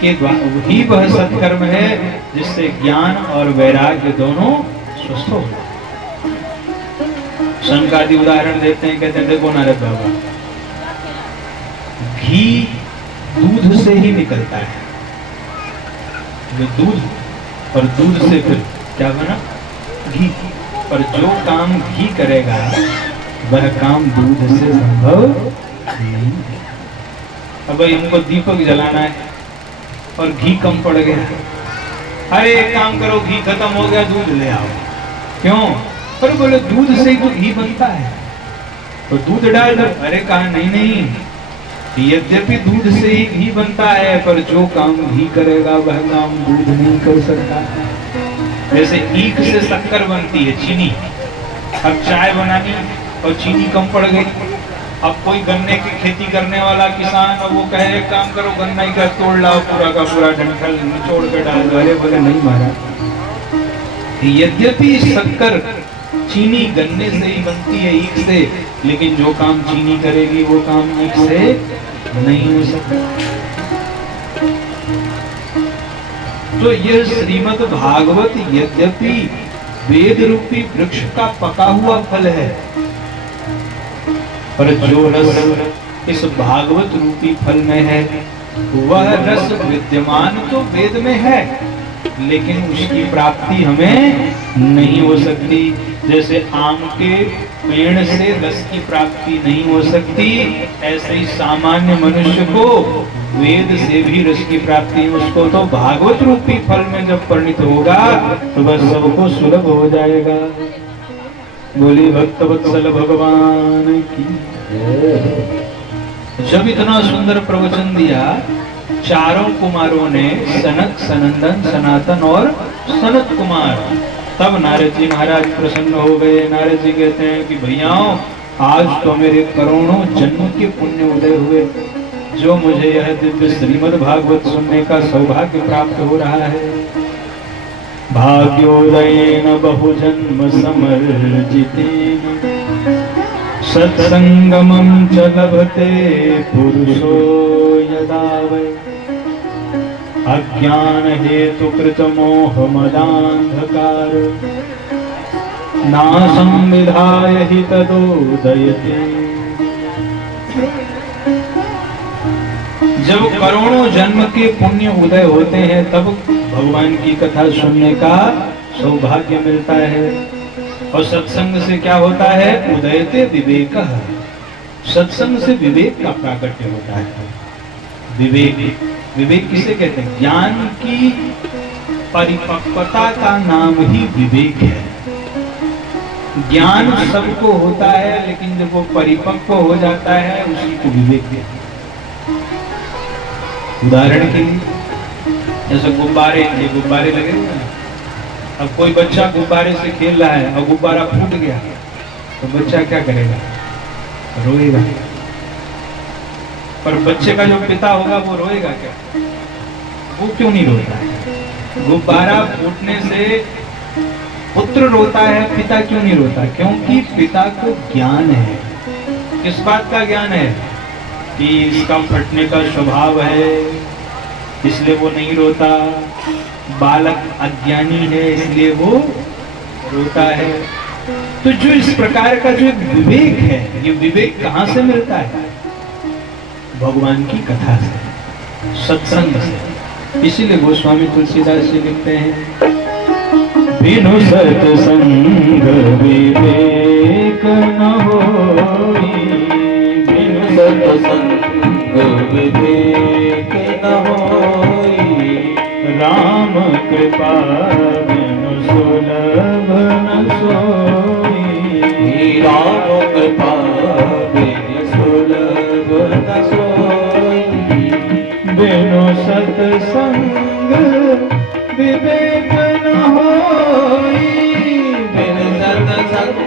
के द्वारा वही वह सत्कर्म है जिससे ज्ञान और वैराग्य दोनों स्वस्थ हो। शंकादि उदाहरण देते हैं, कहते हैं देखो नारद बाबा, घी दूध से ही निकलता है, दूध और दूध से फिर क्या बना? घी। पर जो काम घी करेगा वह काम दूध से संभव नहीं। अब भाई हमको दीपक जलाना है और घी कम पड़ गया, अरे एक काम करो, घी खत्म हो गया, दूध ले आओ। क्यों? पर बोले दूध से ही तो घी बनता है, तो दूध डाल दो। अरे कहा नहीं नहीं, यद्यपि दूध से ही घी बनता है पर जो काम घी करेगा वह काम दूध नहीं कर सकता। जैसे ईख से शक्कर बनती है, चीनी। अब चाय बनानी और चीनी कम पड़ गई, अब कोई गन्ने की खेती करने वाला किसान, अब वो कहे एक काम करो, गन्ना ही का तोड़ लाओ, पूरा का पूरा डंठल निचोड़ कर डाल दो। अरे बोले नहीं महाराज, यद्यपि शक्कर चीनी गन्ने से ही बनती है, ईख से, लेकिन जो काम चीनी करेगी वो काम ईख से नहीं हो सकता। तो यह श्रीमद् भागवत यद्यपि वेद रूपी वृक्ष का पका हुआ फल है, पर जो रस इस भागवत रूपी फल में है वह रस विद्यमान तो वेद में है, लेकिन उसकी प्राप्ति हमें नहीं हो सकती। जैसे आम के पेड़ से रस की प्राप्ति नहीं हो सकती, ऐसे ही सामान्य मनुष्य को वेद से भी रस की प्राप्ति, उसको तो भागवत रूपी फल में जब परिणित होगा तो बस सबको सुलभ हो जाएगा। बोली भक्तवत्सल भगवान की। जब इतना सुंदर प्रवचन दिया, चारों कुमारों ने, सनक, सनंदन, सनातन और सनत कुमार, तब नारद जी महाराज प्रसन्न हो गए। नारद जी कहते हैं कि भैयाओं, आज तो मेरे करोड़ों जन्म के पुण्य उदय हुए, जो मुझे यह दिव्य श्रीमद् भागवत सुनने का सौभाग्य प्राप्त हो रहा है। भाग्योदयेन बहुजन्म समर्जितेन सत्संगमं च लभते पुरुषो यदा वै अज्ञान हेतु कृत मोह मदांधकार नाशं विधाय हि तदोदयते। जब करोड़ों जन्म के पुण्य उदय होते हैं तब भगवान की कथा सुनने का सौभाग्य मिलता है। और सत्संग से क्या होता है? उदयते विवेक। सत्संग से विवेक का प्राकट्य होता है। विवेक, विवेक किसे कहते हैं? ज्ञान की परिपक्वता का नाम ही विवेक है। ज्ञान सबको होता है, लेकिन जब वो परिपक्व हो जाता है उसी को विवेक कहते हैं। उदाहरण के लिए जैसे गुब्बारे, ये गुब्बारे लगे हुए हैं, अब कोई बच्चा गुब्बारे से खेल रहा है और गुब्बारा फूट गया तो बच्चा क्या करेगा? रोएगा। पर बच्चे का जो पिता होगा वो रोएगा क्या? वो क्यों नहीं रोता है? गुब्बारा फूटने से पुत्र रोता है, पिता क्यों नहीं रोता? क्योंकि पिता को ज्ञान है। किस बात का ज्ञान है? कि इसका फटने का स्वभाव है, इसलिए वो नहीं रोता। बालक अज्ञानी है, इसलिए वो रोता है। तो जो इस प्रकार का जो विवेक है, ये विवेक कहाँ से मिलता है? भगवान की कथा से, सत्संग से। इसीलिए गोस्वामी तुलसीदास जी लिखते हैं, बिनु सत्संग विवेक न होई, बिनु सत्संग विवेक न होई, राम कृपा बिनु सुलभ न सोई, राम कृपा बिनु सुलभ न सोई, बिनु सत्संग विवेक न होई, बिनु सत्संग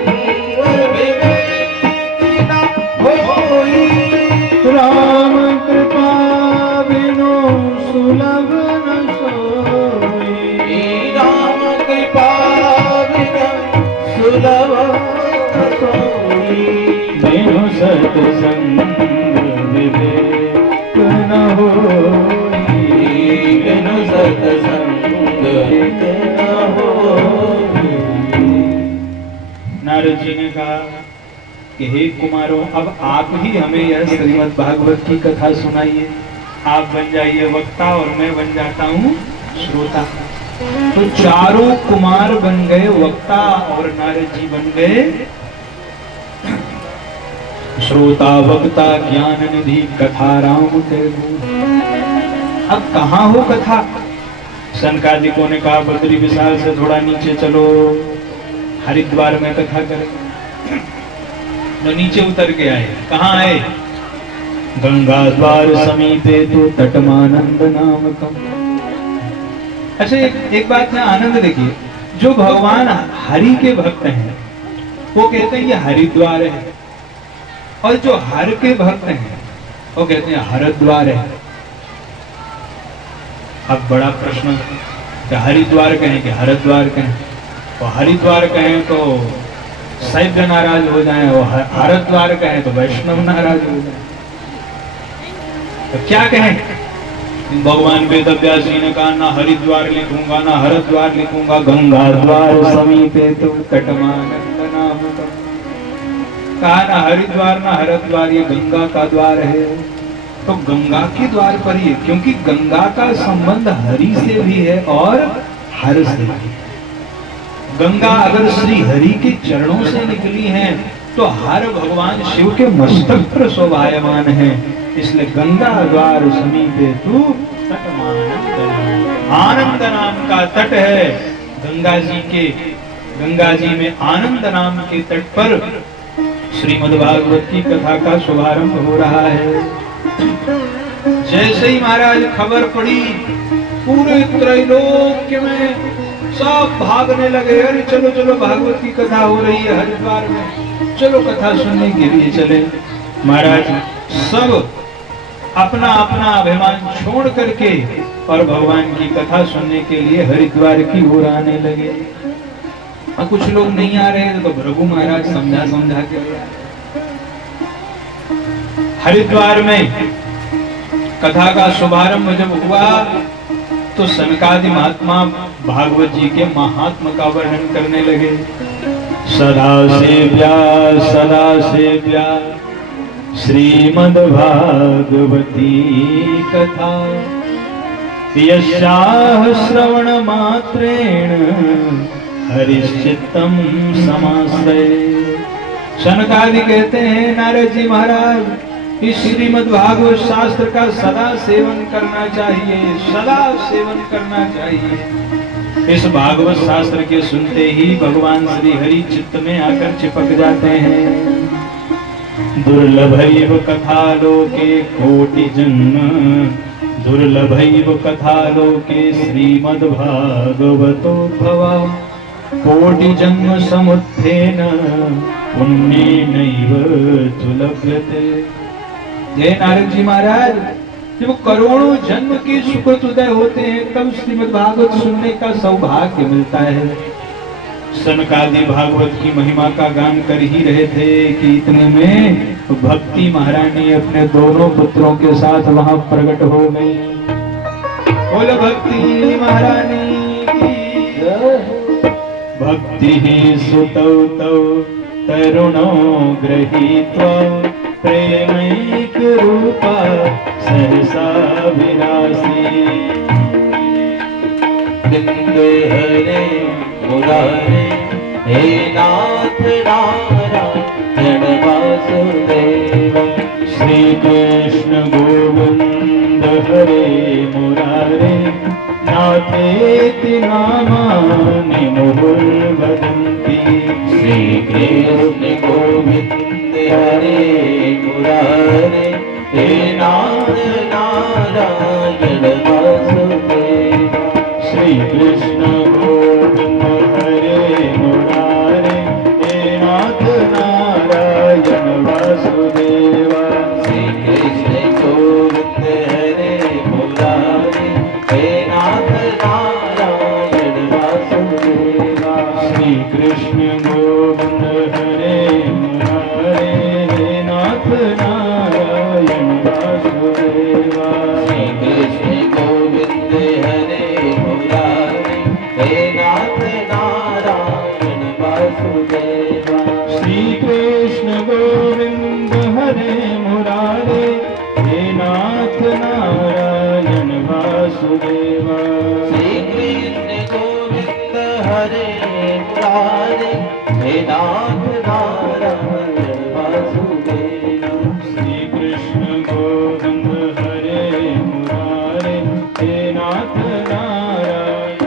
विवेक न होई, राम कृपा बिनु सुलभ न सोई, राम कृपा बिनु सुलभ न सोई, बिनु सत्संग विवेक न होई, बिनु सत्संग विवेक न होई। नारद जी ने कहा कि हे कुमारों, अब आप ही हमें यह श्रीमद् भागवत की कथा सुनाइए। आप बन जाइए वक्ता और मैं बन जाता हूँ श्रोता। तो चारों कुमार बन गए वक्ता और नारद जी बन गए श्रोता, वक्ता, ज्ञान निधि, कथा राम तेगु। अब कहाँ हो कथा? सनकादिकों ने कहा बद्री विशाल से थोड़ा नीचे चलो, हरिद्वार में कथा करें। तो नीचे उतर के आए। कहाँ आए? गंगा द्वार समीपे तो तटमानंद नामकम। अच्छा, एक बात में आनंद देखिए, जो भगवान हरि के भक्त हैं वो कहते हैं ये हरिद्वार है, और जो हर के भक्त हैं वो कहते हैं हरिद्वार है। अब बड़ा प्रश्न कि हरिद्वार कहें कि हरिद्वार कहें, और हरिद्वार कहें तो शैव नाराज हो जाए, और हरिद्वार कहें तो वैष्णव नाराज हो जाए। तो क्या कहें? भगवान वेदव्यास जी ने कहा ना हरिद्वार लिखूंगा ना हरिद्वार लिखूंगा, गंगा द्वार समीपे तो तटमानंद नामकम। कहा ना हरिद्वार ना हरिद्वार, ये गंगा का द्वार है। तो गंगा के द्वार पर ही, क्योंकि गंगा का संबंध हरि से भी है और हर्ष देती है। गंगा अगर श्री हरि के चरणों से निकली है तो हर भगवान शिव के मस्तक पर शोभायमान है। इसलिए गंगा द्वार समीपे तू तटमानंद, आनंद नाम का तट है गंगा जी में आनंद नाम के तट पर श्रीमद्भागवत की कथा का शुभारंभ हो रहा है। जैसे ही महाराज खबर पड़ी, पूरे त्रैलोक्य में सब भागने लगे। अरे चलो चलो, भागवत की कथा हो रही है हरिद्वार में, चलो कथा सुनने के लिए चले। महाराज सब अपना अपना अभिमान छोड़ करके और भगवान की कथा सुनने के लिए हरिद्वार की ओर आने लगे। और कुछ लोग नहीं आ रहे थे तो भृगु महाराज समझा के हरिद्वार में कथा का शुभारंभ जब हुआ तो सनकादि महात्मा भागवत जी के महात्मा का वर्णन करने लगे। सदा सेव्या श्रीमद्भागवती कथा यस्याः श्रवण मात्रेण हरिश्चित्तम समाश्रये। सनकादि कहते हैं नारद जी महाराज इस श्रीमद् भागवत शास्त्र का सदा सेवन करना चाहिए, सदा सेवन करना चाहिए। इस भागवत शास्त्र के सुनते ही भगवान श्री हरि चित्त में आकर चिपक जाते हैं। दुर्लभैव कथा लोके कोटि जन्म, दुर्लभैव कथा लोके श्रीमद् भागवतोद्भवा। कोटि जन्म समुत्थेन पुण्येनैव तुलभ्यते। हे नारद जी महाराज, जब करोड़ों जन्म के सुकृत उदय होते हैं तब श्रीमद् भागवत सुनने का सौभाग्य मिलता है। सनकादि भागवत की महिमा का गान कर ही रहे थे कि इतने में भक्ति महारानी अपने दोनों पुत्रों के साथ वहां प्रकट हो गई। बोल भक्ति महारानी की। भक्ति सुतौ तौ तरुणो गृहीत्वा प्रेमैक रूपा सहसा विलासी। बिंदु हरे मुरारे हे नाथ नारायण वासुदेव। श्री कृष्ण गोविंद हरे मुरारे नाथेति नामानि मुहुर्वदन्ति। श्री कृष्ण गोविंद हरे मुरारे हे नाथ नारायण वासुदेव। श्री कृष्ण गोविंद हरे मुरारे हे नाथ नारायण वासुदेवा। श्री कृष्ण गोविंद हरे मुरारे हे नाथ नारायण वासुदेवा। श्री कृष्ण गोविंद हरे मुरारे हे नाथ नारायण वासुदेवा। श्री कृष्ण गोविंद हरे मुरारे हे नाथ नारायण वासुदेवा। श्री कृष्ण गोविंद हरे मुरारे हे नाथ नारायण वासुदेवा। श्री कृष्ण गोविंद हरे मुरारे हे नाथ नारायण वासुदेवा। श्री कृष्ण गोविंद हरे मुरारे हे नाथ नारायण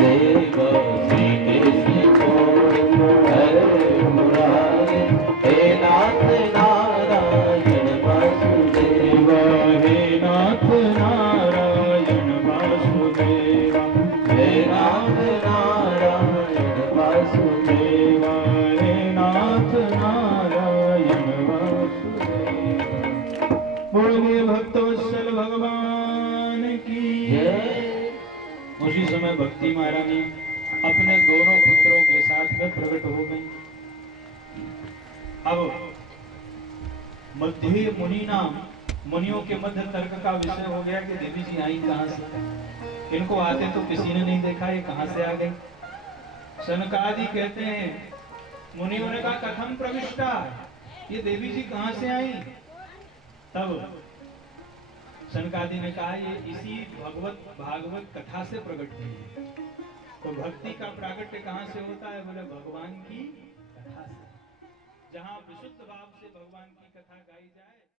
देवा। श्री कृष्ण गोविंद हरे मुरारे हे नाथ नारायण वासुदेवा। हे नाथ नारायण वासुदेवा। हे नाथ नारायण वासुदेवा। हे नाथ नारायण वासुदेवा। बोलिए भक्तवत्सल भगवान की जय। उसी समय भक्ति महारानी अपने दोनों पुत्रों के साथ में प्रकट हो गई। अब मध्य मुनि नाम, मुनियों के मध्य तर्क का विषय हो गया कि देवी जी आई कहां से, इनको आते तो किसी ने नहीं देखा, ये कहां से आ गए। सनकादि कहते हैं, मुनियों ने कहा कथम प्रविष्टा, ये देवी जी कहां से आई। तब सनकादि ने कहा ये इसी भागवत कथा से प्रकट हुई है। तो भक्ति का प्राकट्य कहाँ से होता है? बोले भगवान की कथा से। जहाँ विशुद्ध भाव से भगवान की कथा गाई जाए।